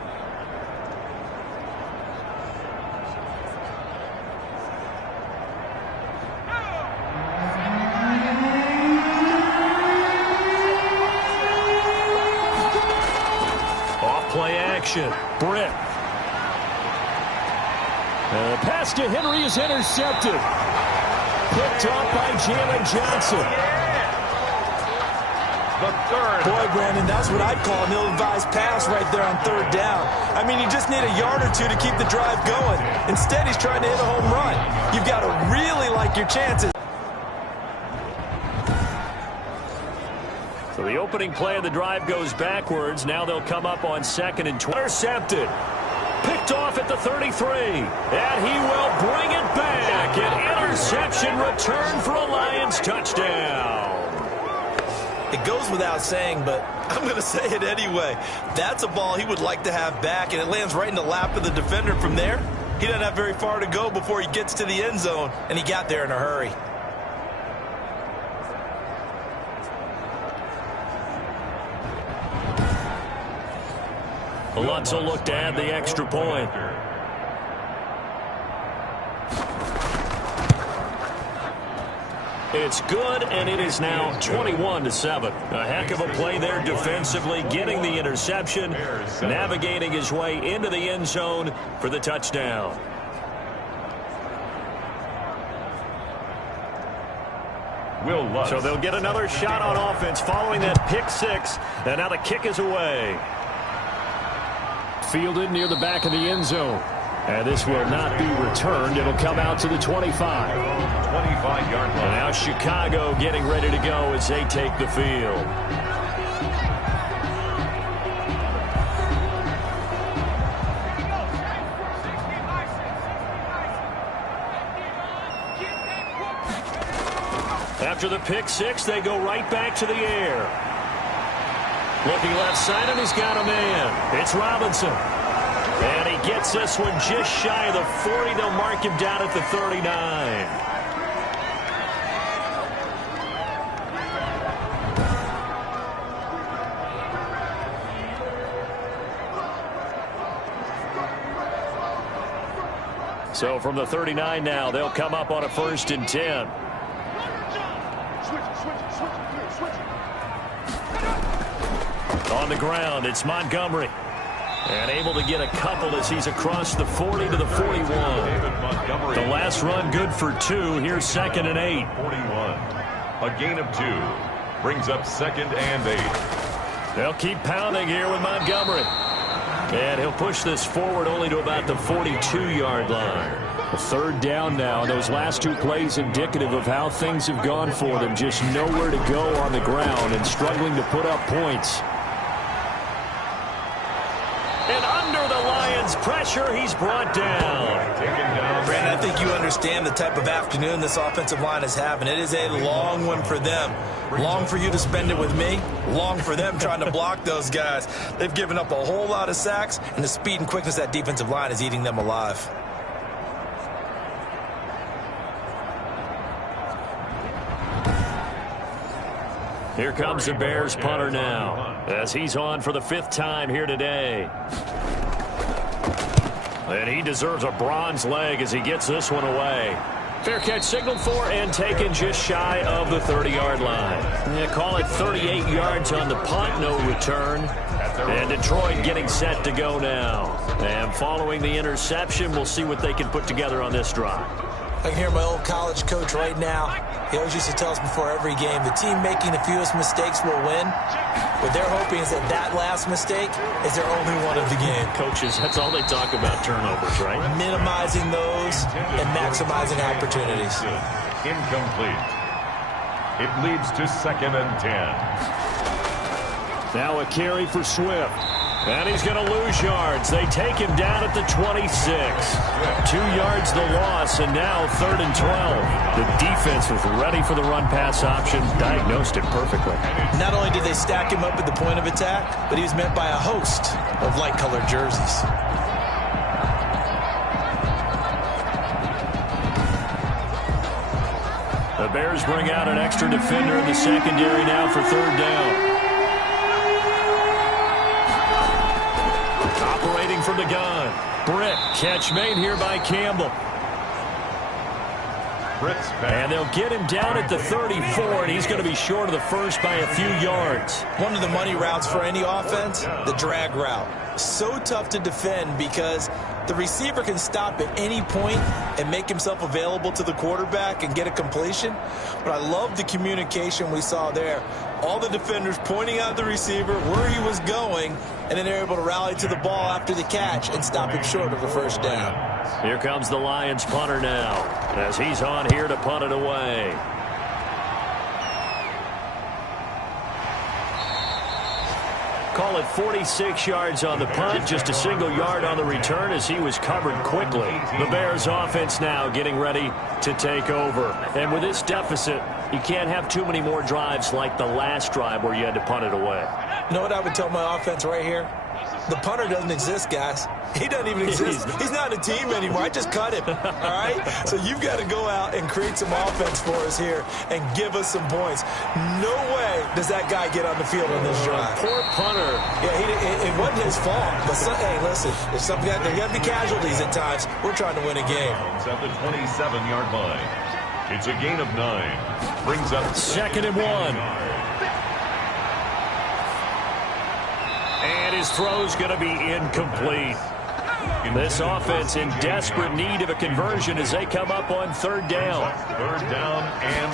Play action. Britt. Pass to Henry is intercepted. Picked off by Jalen Johnson. the third. Boy, Brandon, that's what I'd call an ill-advised pass right there on 3rd down. I mean, you just need a yard or two to keep the drive going. Instead, he's trying to hit a home run. You've got to really like your chances. So the opening play of the drive goes backwards. Now they'll come up on 2nd and 20. Intercepted. Picked off at the 33. And he will bring it back. An interception return for a Lions touchdown. It goes without saying, but I'm going to say it anyway. That's a ball he would like to have back, and it lands right in the lap of the defender. From there, he doesn't have very far to go before he gets to the end zone, and he got there in a hurry. Lutz will look to add the extra point. It's good, and it is now 21-7. A heck of a play there defensively, getting the interception, navigating his way into the end zone for the touchdown. So they'll get another shot on offense following that pick six, and now the kick is away. Fielded near the back of the end zone. And this will not be returned. It'll come out to the 25. 25-yard line. And now Chicago getting ready to go as they take the field. After the pick six, they go right back to the air. Looking left side, and he's got a man. It's Robinson. And he gets this one just shy of the 40. They'll mark him down at the 39. So from the 39 now, they'll come up on a 1st and 10. On the ground, it's Montgomery. And able to get a couple as he's across the 40 to the 41. The last run good for 2. Here's 2nd and 8. 41. A gain of 2. Brings up 2nd and 8. They'll keep pounding here with Montgomery. And he'll push this forward only to about the 42-yard line. A 3rd down now. Those last 2 plays indicative of how things have gone for them. Just nowhere to go on the ground and struggling to put up points. And under the Lions' pressure, he's brought down. Brandon, I think you understand the type of afternoon this offensive line is having. It is a long one for them. Long for you to spend it with me. Long for them trying to block those guys. They've given up a whole lot of sacks, and the speed and quickness of that defensive line is eating them alive. Here comes the Bears punter now, as he's on for the 5th time here today. And he deserves a bronze leg as he gets this one away. Fair catch signaled for and taken just shy of the 30-yard line. Yeah, call it 38 yards on the punt, no return. And Detroit getting set to go now. And following the interception, we'll see what they can put together on this drive. I can hear my old college coach right now. He always used to tell us before every game, the team making the fewest mistakes will win. What they're hoping is that that last mistake is their only one of the game. Coaches, that's all they talk about, turnovers, right? Minimizing those and maximizing opportunities. Incomplete. It leads to 2nd and 10. Now a carry for Swift. And he's going to lose yards. They take him down at the 26. 2 yards the loss, and now 3rd and 12. The defense was ready for the run-pass option, diagnosed it perfectly. Not only did they stack him up at the point of attack, but he was met by a host of light-colored jerseys. The Bears bring out an extra defender in the secondary now for 3rd down. Operating from the gun. Britt, catch made here by Campbell. And they'll get him down at the 34, and he's going to be short of the first by a few yards. One of the money routes for any offense, the drag route. So tough to defend because the receiver can stop at any point and make himself available to the quarterback and get a completion. But I love the communication we saw there. All the defenders pointing out the receiver, where he was going, and then they're able to rally to the ball after the catch and stop him short of the 1st down. Here comes the Lions punter now, as he's on here to punt it away. Call it 46 yards on the punt, just a single yard on the return as he was covered quickly. The Bears offense now getting ready to take over. And with this deficit, you can't have too many more drives like the last drive where you had to punt it away. You know what I would tell my offense right here? The punter doesn't exist, guys. He doesn't even exist. He's not a team anymore. I just cut him, all right? So you've got to go out and create some offense for us here and give us some points. No way does that guy get on the field on this drive. Poor punter. Yeah, it wasn't his fault. But, hey, listen, if there got to be casualties at times. We're trying to win a game. At the 27-yard line. It's a gain of 9. Brings up 2nd and 1. And his throw's going to be incomplete. This offense in desperate need of a conversion as they come up on 3rd down. 3rd down and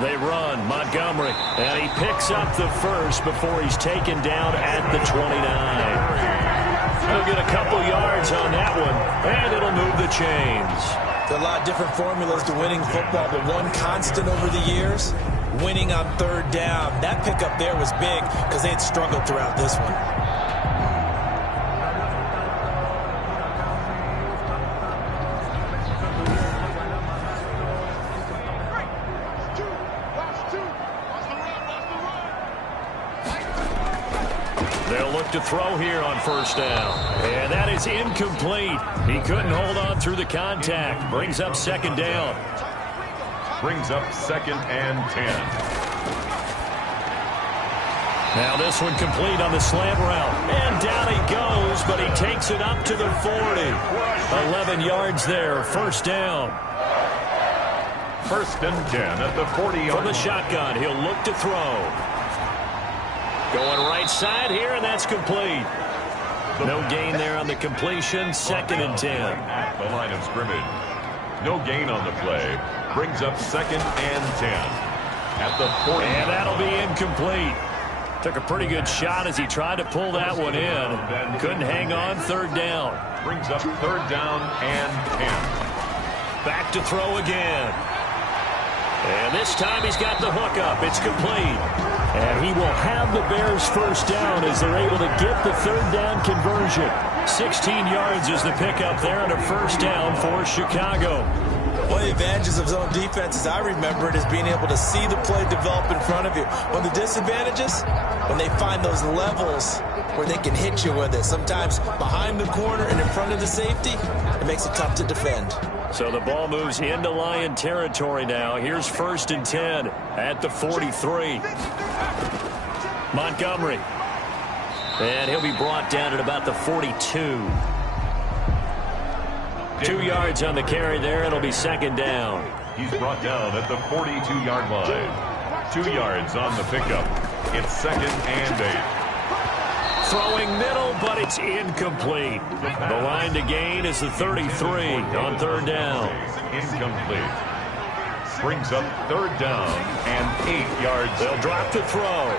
1. They run Montgomery, and he picks up the first before he's taken down at the 29. He'll get a couple yards on that one, and it'll move the chains. There are a lot of different formulas to winning football, but one constant over the years, winning on 3rd down. That pickup there was big because they had struggled throughout this one. They'll look to throw here on 1st down. And that is incomplete. He couldn't hold on through the contact. Brings up 2nd down. Brings up 2nd and 10. Now this one complete on the slant route. And down he goes, but he takes it up to the 40. 11 yards there, 1st down. 1st and 10 at the 40-yard line. From the shotgun, he'll look to throw. Going right side here, and that's complete. No gain there on the completion, 2nd and 10. At the line of scrimmage. No gain on the play. Brings up 2nd and 10. At the 40. And that'll be incomplete. Took a pretty good shot as he tried to pull that one in. Couldn't hang on, 3rd down. Brings up 3rd down and 10. Back to throw again. And this time he's got the hook up. It's complete. And he will have the Bears 1st down as they're able to get the 3rd down conversion. 16 yards is the pickup there and a 1st down for Chicago. One of the advantages of zone defense, as I remember it, is being able to see the play develop in front of you. One of the disadvantages, when they find those levels where they can hit you with it, sometimes behind the corner and in front of the safety, it makes it tough to defend. So the ball moves into Lion territory now. Here's 1st and 10 at the 43. Montgomery. And he'll be brought down at about the 42. 2 yards on the carry there. It'll be 2nd down. He's brought down at the 42-yard line. 2 yards on the pickup. It's 2nd and 8. Throwing middle, but it's incomplete. The line to gain is the 33 on 3rd down. Incomplete. Brings up 3rd down and 8 yards. They'll drop to throw.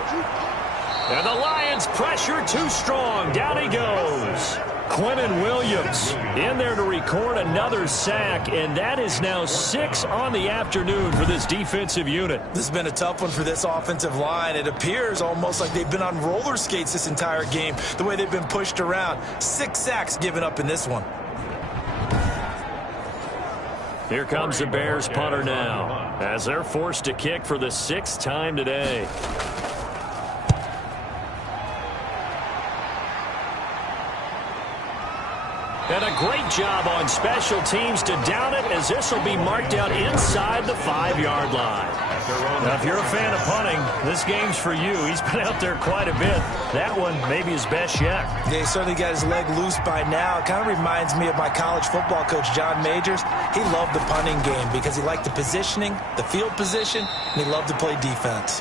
And the Lions pressure too strong. Down he goes. Quinnen Williams in there to record another sack, and that is now 6 on the afternoon for this defensive unit. This has been a tough one for this offensive line. It appears almost like they've been on roller skates this entire game, the way they've been pushed around. 6 sacks given up in this one. Here comes the Bears punter now as they're forced to kick for the 6th time today. And a great job on special teams to down it, as this will be marked out inside the 5-yard line. Now, if you're a fan of punting, this game's for you. He's been out there quite a bit. That one maybe his best yet. Yeah, he certainly got his leg loose by now. It kind of reminds me of my college football coach, John Majors. He loved the punting game because he liked the positioning, the field position, and he loved to play defense.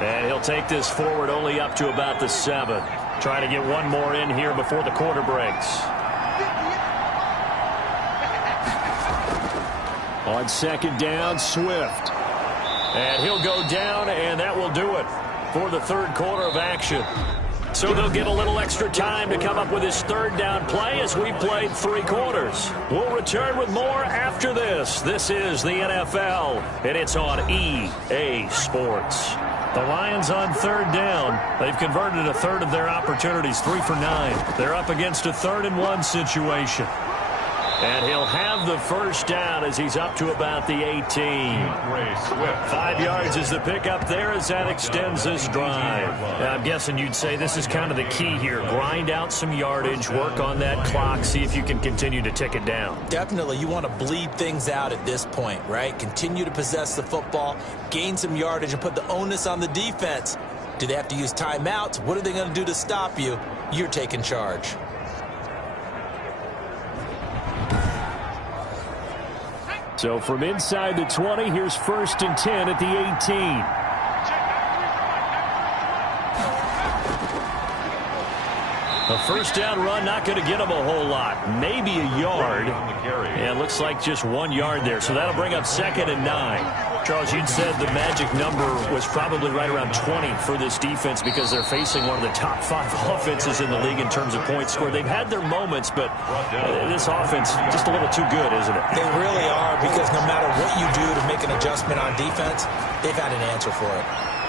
And he'll take this forward only up to about the 7. Trying to get one more in here before the quarter breaks. On 2nd down, Swift. And he'll go down, and that will do it for the 3rd quarter of action. So they'll get a little extra time to come up with his 3rd down play as we played 3 quarters. We'll return with more after this. This is the NFL, and it's on EA Sports. The Lions on third down. They've converted a third of their opportunities, 3 for 9. They're up against a 3rd-and-1 situation. And he'll have the first down as he's up to about the 18. 5 yards is the pickup there as that extends this drive. I'm guessing you'd say this is kind of the key here. Grind out some yardage, work on that clock, see if you can continue to tick it down. Definitely, you want to bleed things out at this point, right? Continue to possess the football, gain some yardage, and put the onus on the defense. Do they have to use timeouts? What are they going to do to stop you? You're taking charge. So from inside the 20, here's 1st and 10 at the 18. A first down run, not going to get him a whole lot. Maybe a yard. And it looks like just 1 yard there. So that'll bring up 2nd and 9. Charles, you'd said the magic number was probably right around 20 for this defense because they're facing one of the top 5 offenses in the league in terms of points scored. They've had their moments, but this offense just a little too good, isn't it? They really are, because no matter what you do to make an adjustment on defense, they've had an answer for it.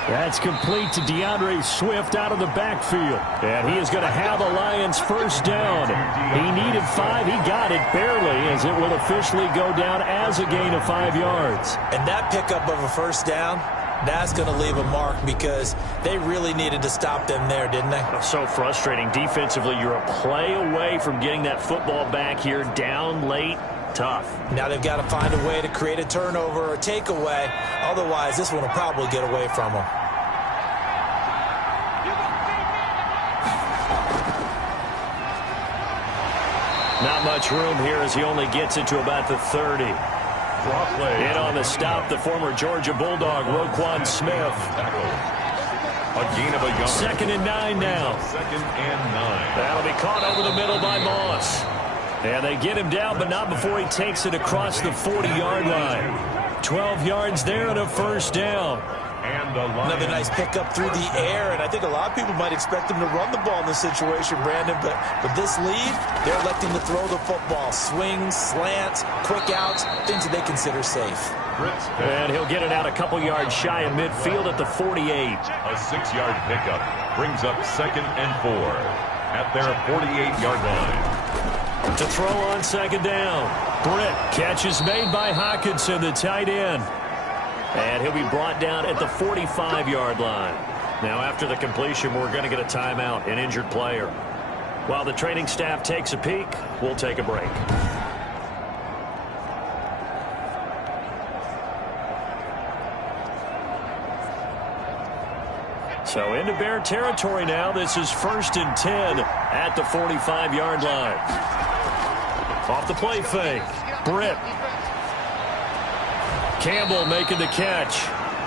That's complete to DeAndre Swift out of the backfield. And he is going to have the Lions first down. He needed 5. He got it barely, as it will officially go down as a gain of 5 yards. And that pickup of a first down, that's going to leave a mark, because they really needed to stop them there, didn't they? So frustrating. Defensively, you're a play away from getting that football back here, down late. Tough. Now they've got to find a way to create a turnover or takeaway. Otherwise, this one will probably get away from them. Not much room here as he only gets it to about the 30. In on the stop, the former Georgia Bulldog, Roquan Smith. A gain of a yard. 2nd and 9 now. 2nd and 9. That'll be caught over the middle by Moss. And they get him down, but not before he takes it across the 40-yard line. 12 yards there and a first down. And another nice pickup through the air, and I think a lot of people might expect him to run the ball in this situation, Brandon, but with this lead, they're electing to throw the football. Swings, slants, quick outs, things that they consider safe. And he'll get it out a couple yards shy of midfield at the 48. A 6-yard pickup brings up 2nd and 4 at their 48-yard line. To throw on 2nd down. Britt, catch is made by Hockenson, the tight end. And he'll be brought down at the 45-yard line. Now, after the completion, we're going to get a timeout, an injured player. While the training staff takes a peek, we'll take a break. So into Bear territory now. This is 1st and 10 at the 45-yard line. Off the play fake. Britt. Campbell making the catch.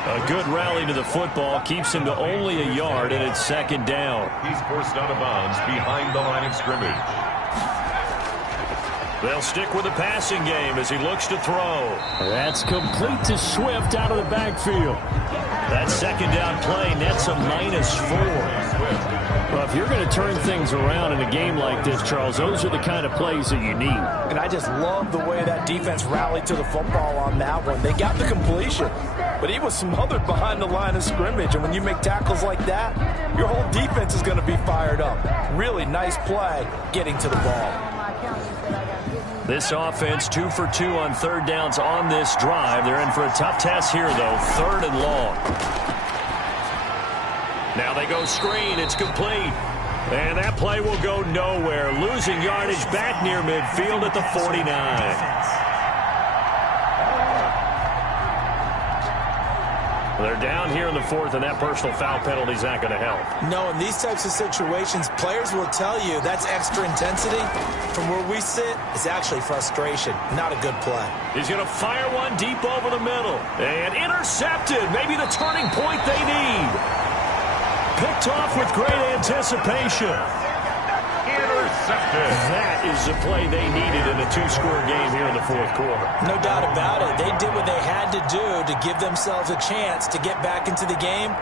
A good rally to the football. Keeps him to only a yard, and it's 2nd down. He's forced out of bounds behind the line of scrimmage. They'll stick with the passing game as he looks to throw. That's complete to Swift out of the backfield. That 2nd down play nets a -4. Well, if you're going to turn things around in a game like this, Charles, those are the kind of plays that you need. And I just love the way that defense rallied to the football on that one. They got the completion, but he was smothered behind the line of scrimmage. And when you make tackles like that, your whole defense is going to be fired up. Really nice play getting to the ball. This offense 2 for 2 on 3rd downs on this drive. They're in for a tough test here, though. 3rd and long. Now they go screen. It's complete. And that play will go nowhere. Losing yardage back near midfield at the 49. They're down here in the 4th, and that personal foul penalty is not going to help. No, in these types of situations, players will tell you that's extra intensity. From where we sit, it's actually frustration. Not a good play. He's going to fire one deep over the middle. And intercepted. Maybe the turning point they need. Picked off with great anticipation. Intercepted. That is the play they needed in a 2-score game here in the 4th quarter. No doubt about it. They did what they had to do to give themselves a chance to get back into the game.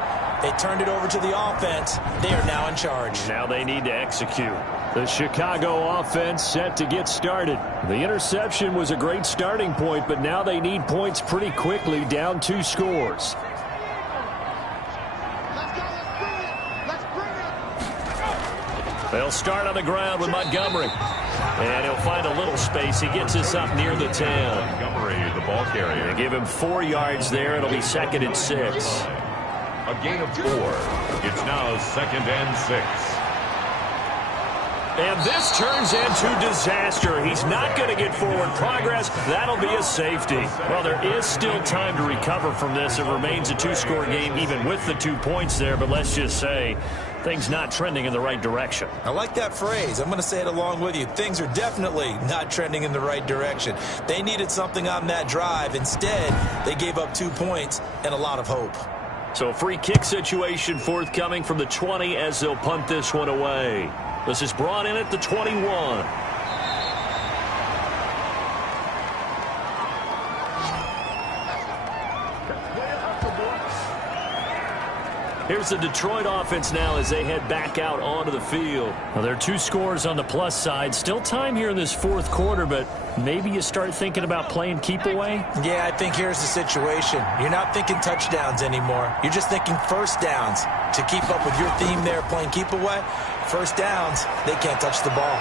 They turned it over to the offense. They are now in charge. Now they need to execute. The Chicago offense set to get started. The interception was a great starting point, but now they need points pretty quickly, down 2 scores. They'll start on the ground with Montgomery. And he'll find a little space. He gets us up near the 10. Montgomery, the ball carrier. They give him 4 yards there. It'll be 2nd and 6. A gain of 4. It's now 2nd and 6. And this turns into disaster. He's not going to get forward progress. That'll be a safety. Well, there is still time to recover from this. It remains a 2-score game even with the 2 points there. But let's just say things not trending in the right direction. I like that phrase. I'm going to say it along with you. Things are definitely not trending in the right direction. They needed something on that drive. Instead, they gave up 2 points and a lot of hope. So a free kick situation forthcoming from the 20 as they'll punt this one away. This is brought in at the 21. Here's the Detroit offense now as they head back out onto the field. Well, there are 2 scores on the plus side. Still time here in this 4th quarter, but maybe you start thinking about playing keep away? Yeah, I think here's the situation. You're not thinking touchdowns anymore. You're just thinking first downs. To keep up with your theme there, playing keep away, first downs, they can't touch the ball.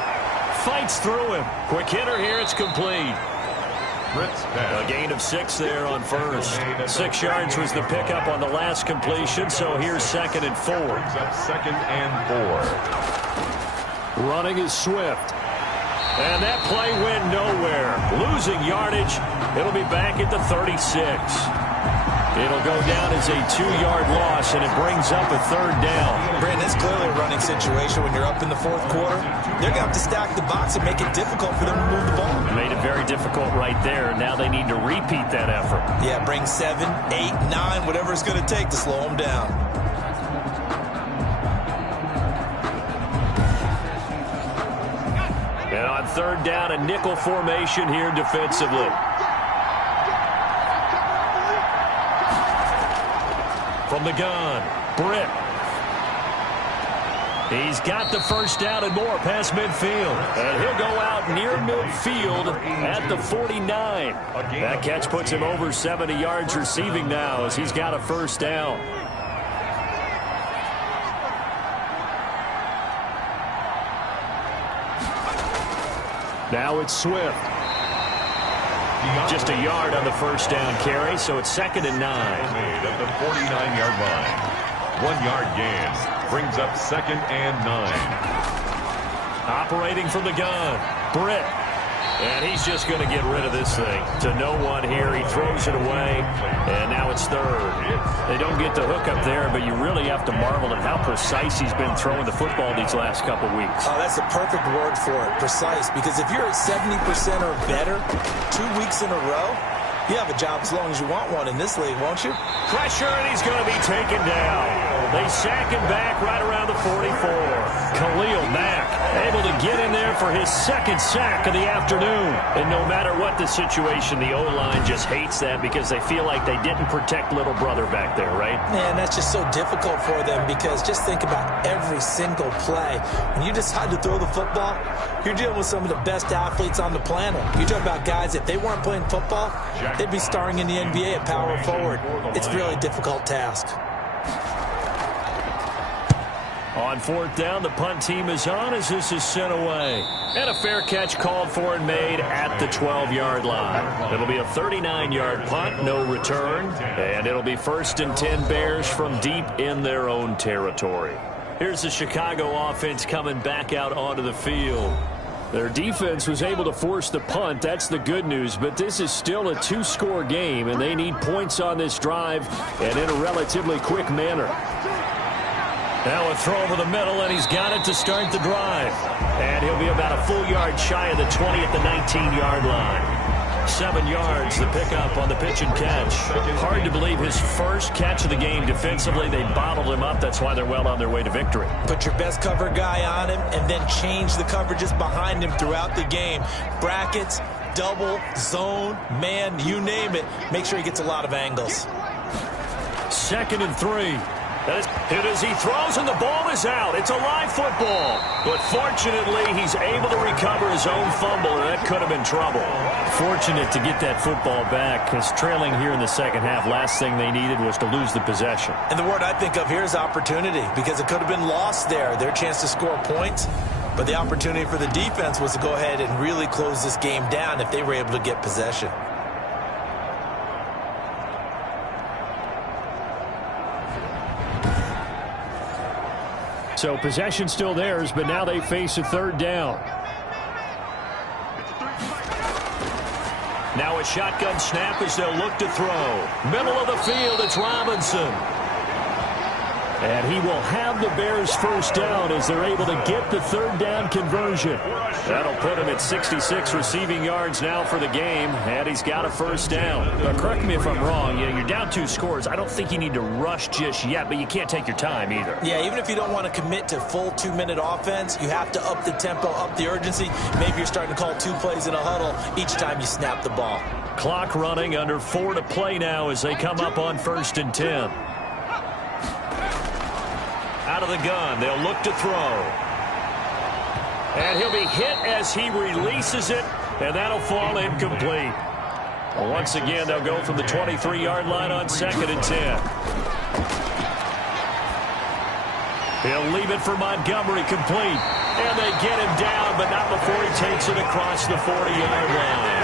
Fights through him. Quick hitter here, it's complete. A gain of 6 there on first. 6 yards was the pickup on the last completion, so here's 2nd and 4. 2nd and 4. Running is Swift. And that play went nowhere. Losing yardage. It'll be back at the 36. It'll go down as a 2-yard loss, and it brings up a 3rd down. Brandon, it's clearly a running situation when you're up in the 4th quarter. They're going to have to stack the box and make it difficult for them to move the ball. Made it very difficult right there. Now they need to repeat that effort. Yeah, bring 7, 8, 9, whatever it's going to take to slow them down. And on 3rd down, a nickel formation here defensively. From the gun, Britt. He's got the first down and more past midfield. And he'll go out near midfield at the 49. That catch puts him over 70 yards receiving now as he's got a first down. Now it's Swift. Just a yard on the first down carry, so it's 2nd and 9. Made at the 49-yard line. 1-yard gain brings up 2nd and 9. Operating from the gun, Britt. And he's just going to get rid of this thing. To no one here. He throws it away, and now it's 3rd. They don't get the hook up there, but you really have to marvel at how precise he's been throwing the football these last couple weeks. Oh, that's the perfect word for it, precise, because if you're at 70% or better 2 weeks in a row, you have a job as long as you want one in this league, won't you? Pressure, and he's going to be taken down. They sack him back right around the 44. Khalil Mack able to get in there for his 2nd sack of the afternoon. And no matter what the situation, the O-line just hates that because they feel like they didn't protect little brother back there, right? Man, that's just so difficult for them because just think about every single play. When you decide to throw the football, you're dealing with some of the best athletes on the planet. You talk about guys, if they weren't playing football, they'd be starring in the NBA at power forward. It's a really difficult task. On 4th down, the punt team is on as this is sent away. And a fair catch called for and made at the 12-yard line. It'll be a 39-yard punt, no return. And it'll be 1st and 10 Bears from deep in their own territory. Here's the Chicago offense coming back out onto the field. Their defense was able to force the punt. That's the good news. But this is still a 2-score game, and they need points on this drive and in a relatively quick manner. Now a throw over the middle, and he's got it to start the drive. And he'll be about a full yard shy of the 20 at the 19-yard line. 7 yards, the pickup on the pitch and catch. Hard to believe his first catch of the game defensively. They bottled him up. That's why they're well on their way to victory. Put your best cover guy on him and then change the coverages behind him throughout the game. Brackets, double, zone, man, you name it. Make sure he gets a lot of angles. 2nd and 3. Hit as he throws, and the ball is out. It's a live football. But fortunately, he's able to recover his own fumble, and that could have been trouble. Fortunate to get that football back, because trailing here in the second half, last thing they needed was to lose the possession. And the word I think of here is opportunity, because it could have been lost there. Their chance to score points. But the opportunity for the defense was to go ahead and really close this game down if they were able to get possession. So possession still theirs, but now they face a third down. Now a shotgun snap as they'll look to throw. Middle of the field, it's Robinson. And he will have the Bears first down as they're able to get the third down conversion. That'll put him at 66 receiving yards now for the game, and he's got a first down. But correct me if I'm wrong. You're down 2 scores. I don't think you need to rush just yet, but you can't take your time either. Yeah, even if you don't want to commit to full 2-minute offense, you have to up the tempo, up the urgency. Maybe you're starting to call 2 plays in a huddle each time you snap the ball. Clock running, under 4 to play now as they come up on 1st and 10. Out of the gun, they'll look to throw. And he'll be hit as he releases it, and that'll fall incomplete. Well, once again, they'll go from the 23-yard line on 2nd and 10. He'll leave it for Montgomery, complete. And they get him down, but not before he takes it across the 40-yard line.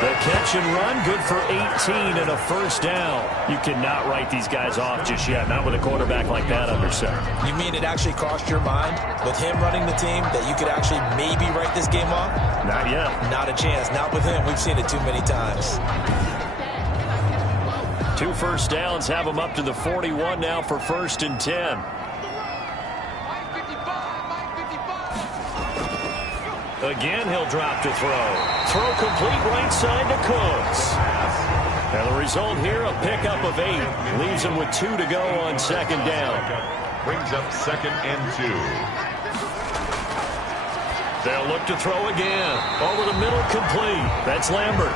The catch and run, good for 18 and a first down. You cannot write these guys off just yet, not with a quarterback like that under center. You mean it actually crossed your mind with him running the team that you could actually maybe write this game off? Not yet. Not a chance. Not with him. We've seen it too many times. 2 first downs have him up to the 41 now for 1st and 10. Again, he'll drop to throw. Throw complete right side to Cooks. And the result here, a pickup of 8. Leaves him with 2 to go on 2nd down. Brings up 2nd and 2. They'll look to throw again. Over the middle, complete. That's Lambert.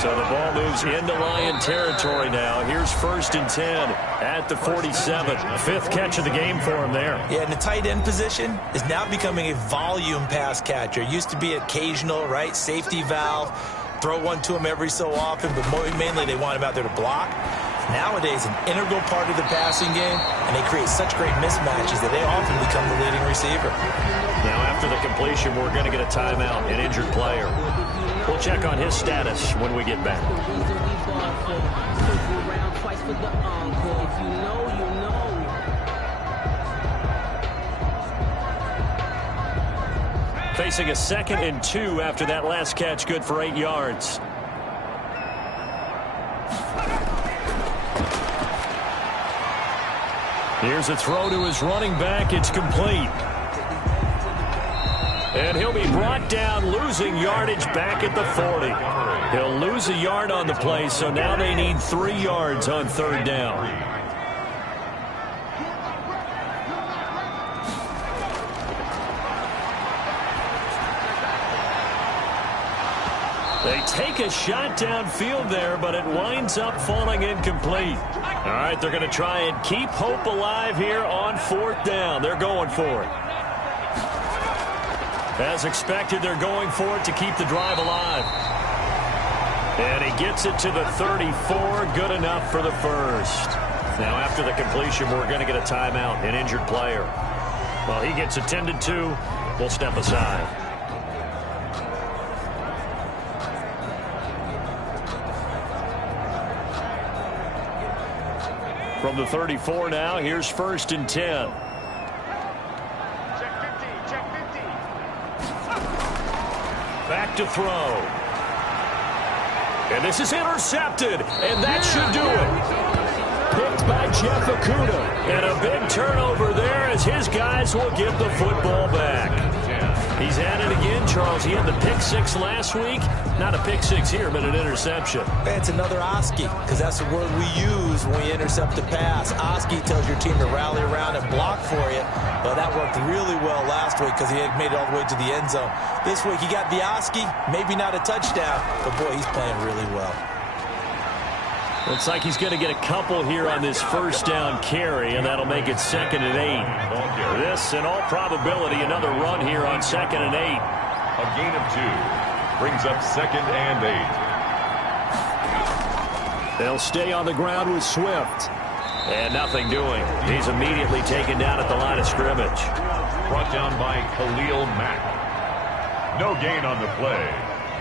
So the ball moves into Lion territory now. Here's 1st and 10 at the 47. 5th catch of the game for him there. Yeah, and the tight end position is now becoming a volume pass catcher. It used to be occasional, right? Safety valve. Throw one to him every so often, but mainly they want him out there to block. Nowadays, an integral part of the passing game, and they create such great mismatches that they often become the leading receiver. Now, after the completion, we're going to get a timeout, an injured player. We'll check on his status when we get back. Facing a 2nd and 2 after that last catch, good for 8 yards. Here's a throw to his running back. It's complete. And he'll be brought down, losing yardage back at the 40. He'll lose a yard on the play, so now they need 3 yards on 3rd down. They take a shot downfield there, but it winds up falling incomplete. All right, they're going to try and keep hope alive here on 4th down. They're going for it. As expected, they're going for it to keep the drive alive. And he gets it to the 34. Good enough for the first. Now, after the completion, we're going to get a timeout, an injured player. While he gets attended to, we'll step aside. From the 34 now, here's 1st and 10. Back to throw. And this is intercepted, and that should do it. Picked by Jeff Okudah. And a big turnover there as his guys will give the football back. He's at it again, Charles. He had the pick 6 last week. Not a pick 6 here, but an interception. It's another Oski, because that's the word we use when we intercept a pass. Oski tells your team to rally around and block for you. Well, that worked really well last week because he had made it all the way to the end zone. This week he got the Oski, maybe not a touchdown, but boy, he's playing really well. Looks like he's going to get a couple here on this first down carry, and that'll make it 2nd and 8. This, in all probability, another run here on 2nd and 8. A gain of 2 brings up 2nd and 8. They'll stay on the ground with Swift. And nothing doing. He's immediately taken down at the line of scrimmage. Brought down by Khalil Mack. No gain on the play.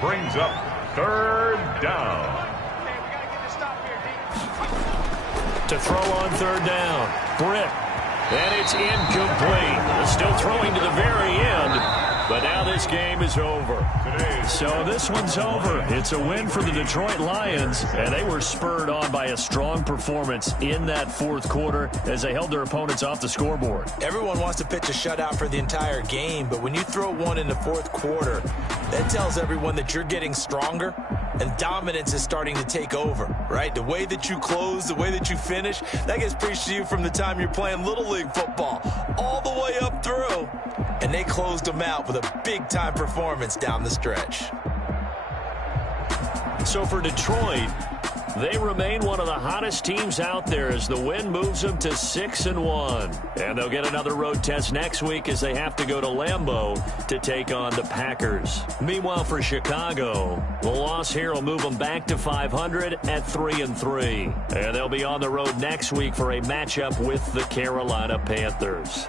Brings up 3rd down. To throw on 3rd down. Britt. And it's incomplete. Still throwing to the very end. But now this game is over. So this one's over. It's a win for the Detroit Lions, and they were spurred on by a strong performance in that 4th quarter as they held their opponents off the scoreboard. Everyone wants to pitch a shutout for the entire game, but when you throw one in the 4th quarter, that tells everyone that you're getting stronger and dominance is starting to take over, right? The way that you close, the way that you finish, that gets preached to you from the time you're playing Little League football all the way up through. And they closed them out with a big-time performance down the stretch. So for Detroit, they remain one of the hottest teams out there as the win moves them to 6-1. And they'll get another road test next week as they have to go to Lambeau to take on the Packers. Meanwhile, for Chicago, the loss here will move them back to 500 at 3-3. And they'll be on the road next week for a matchup with the Carolina Panthers.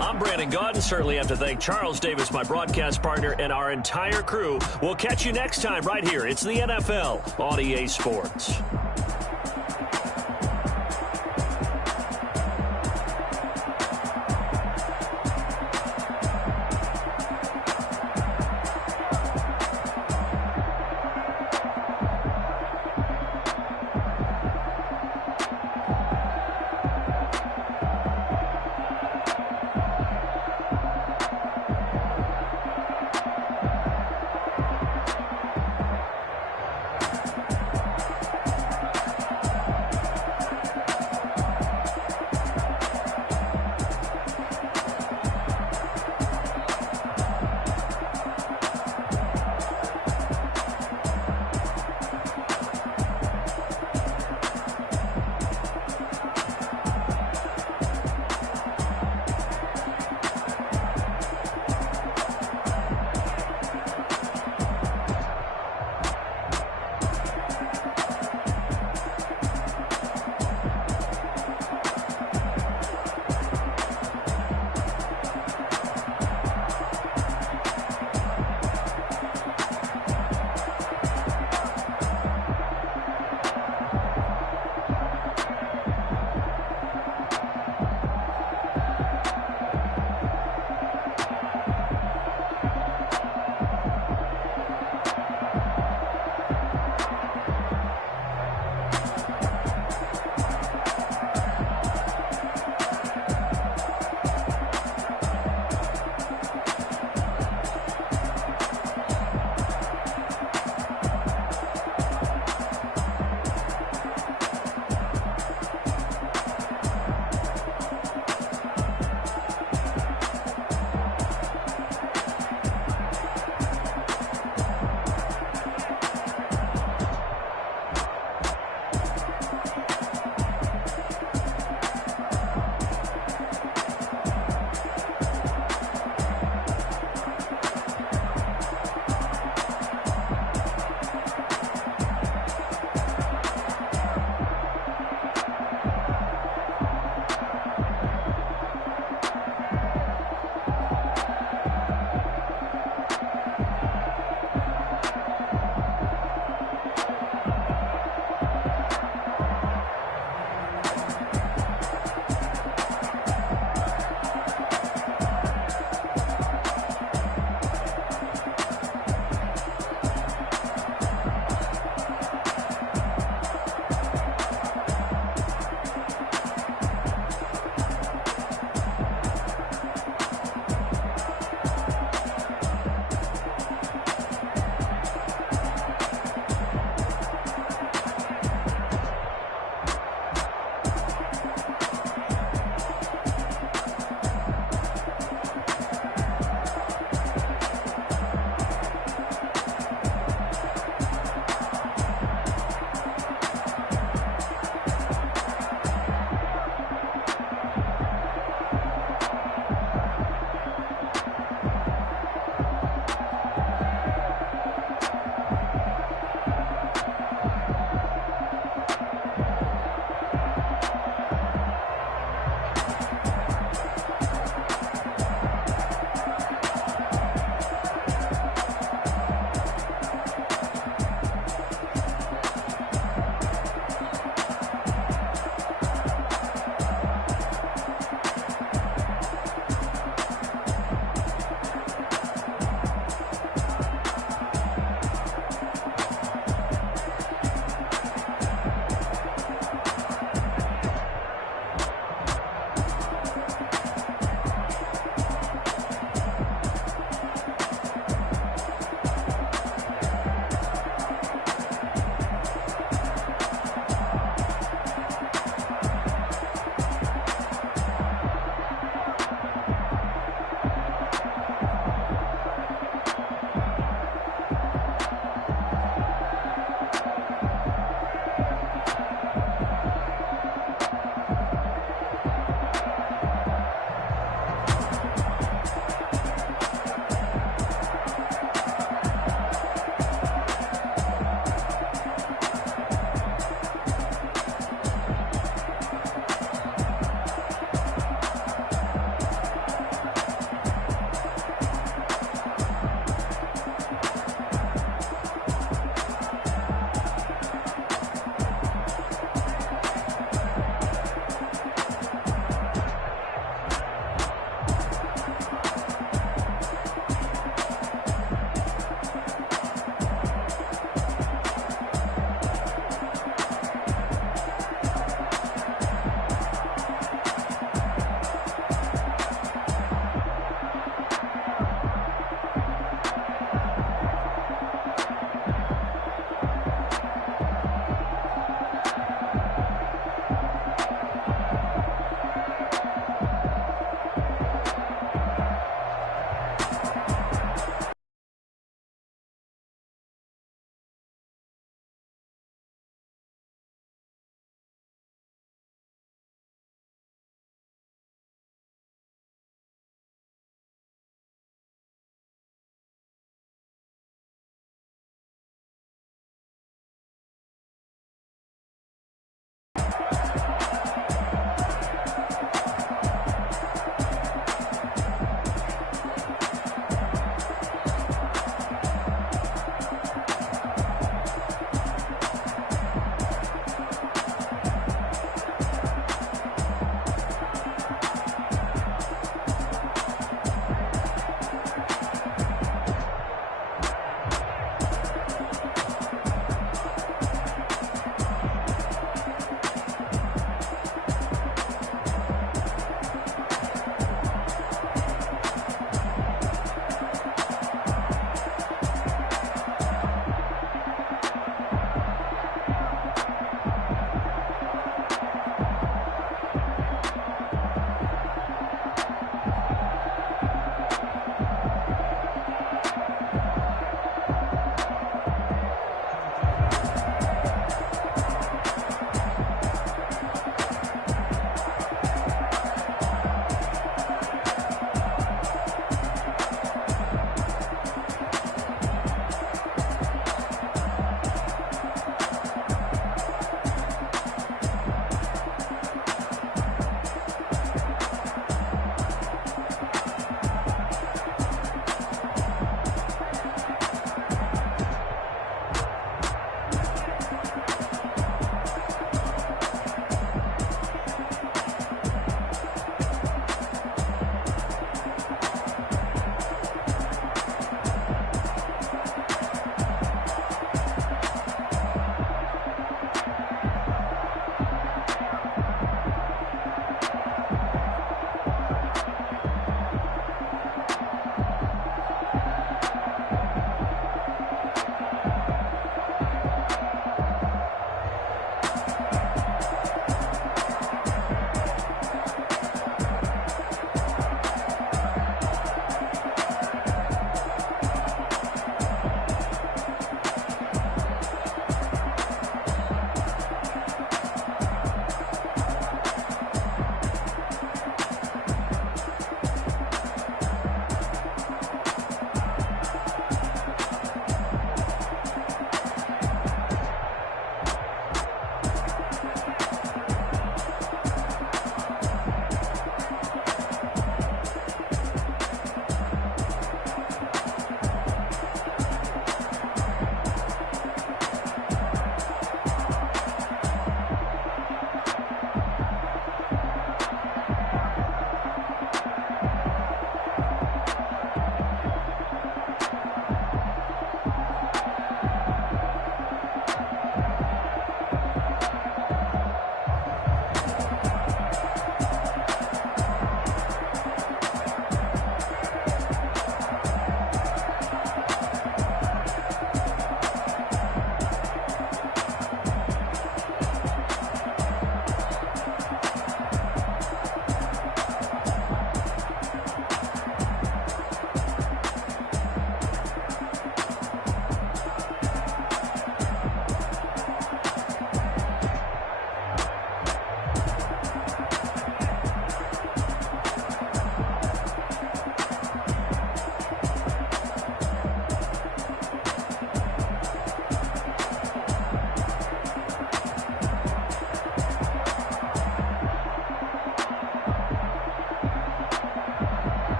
I'm Brandon Gaudin. Certainly have to thank Charles Davis, my broadcast partner, and our entire crew. We'll catch you next time right here. It's the NFL on EA Sports.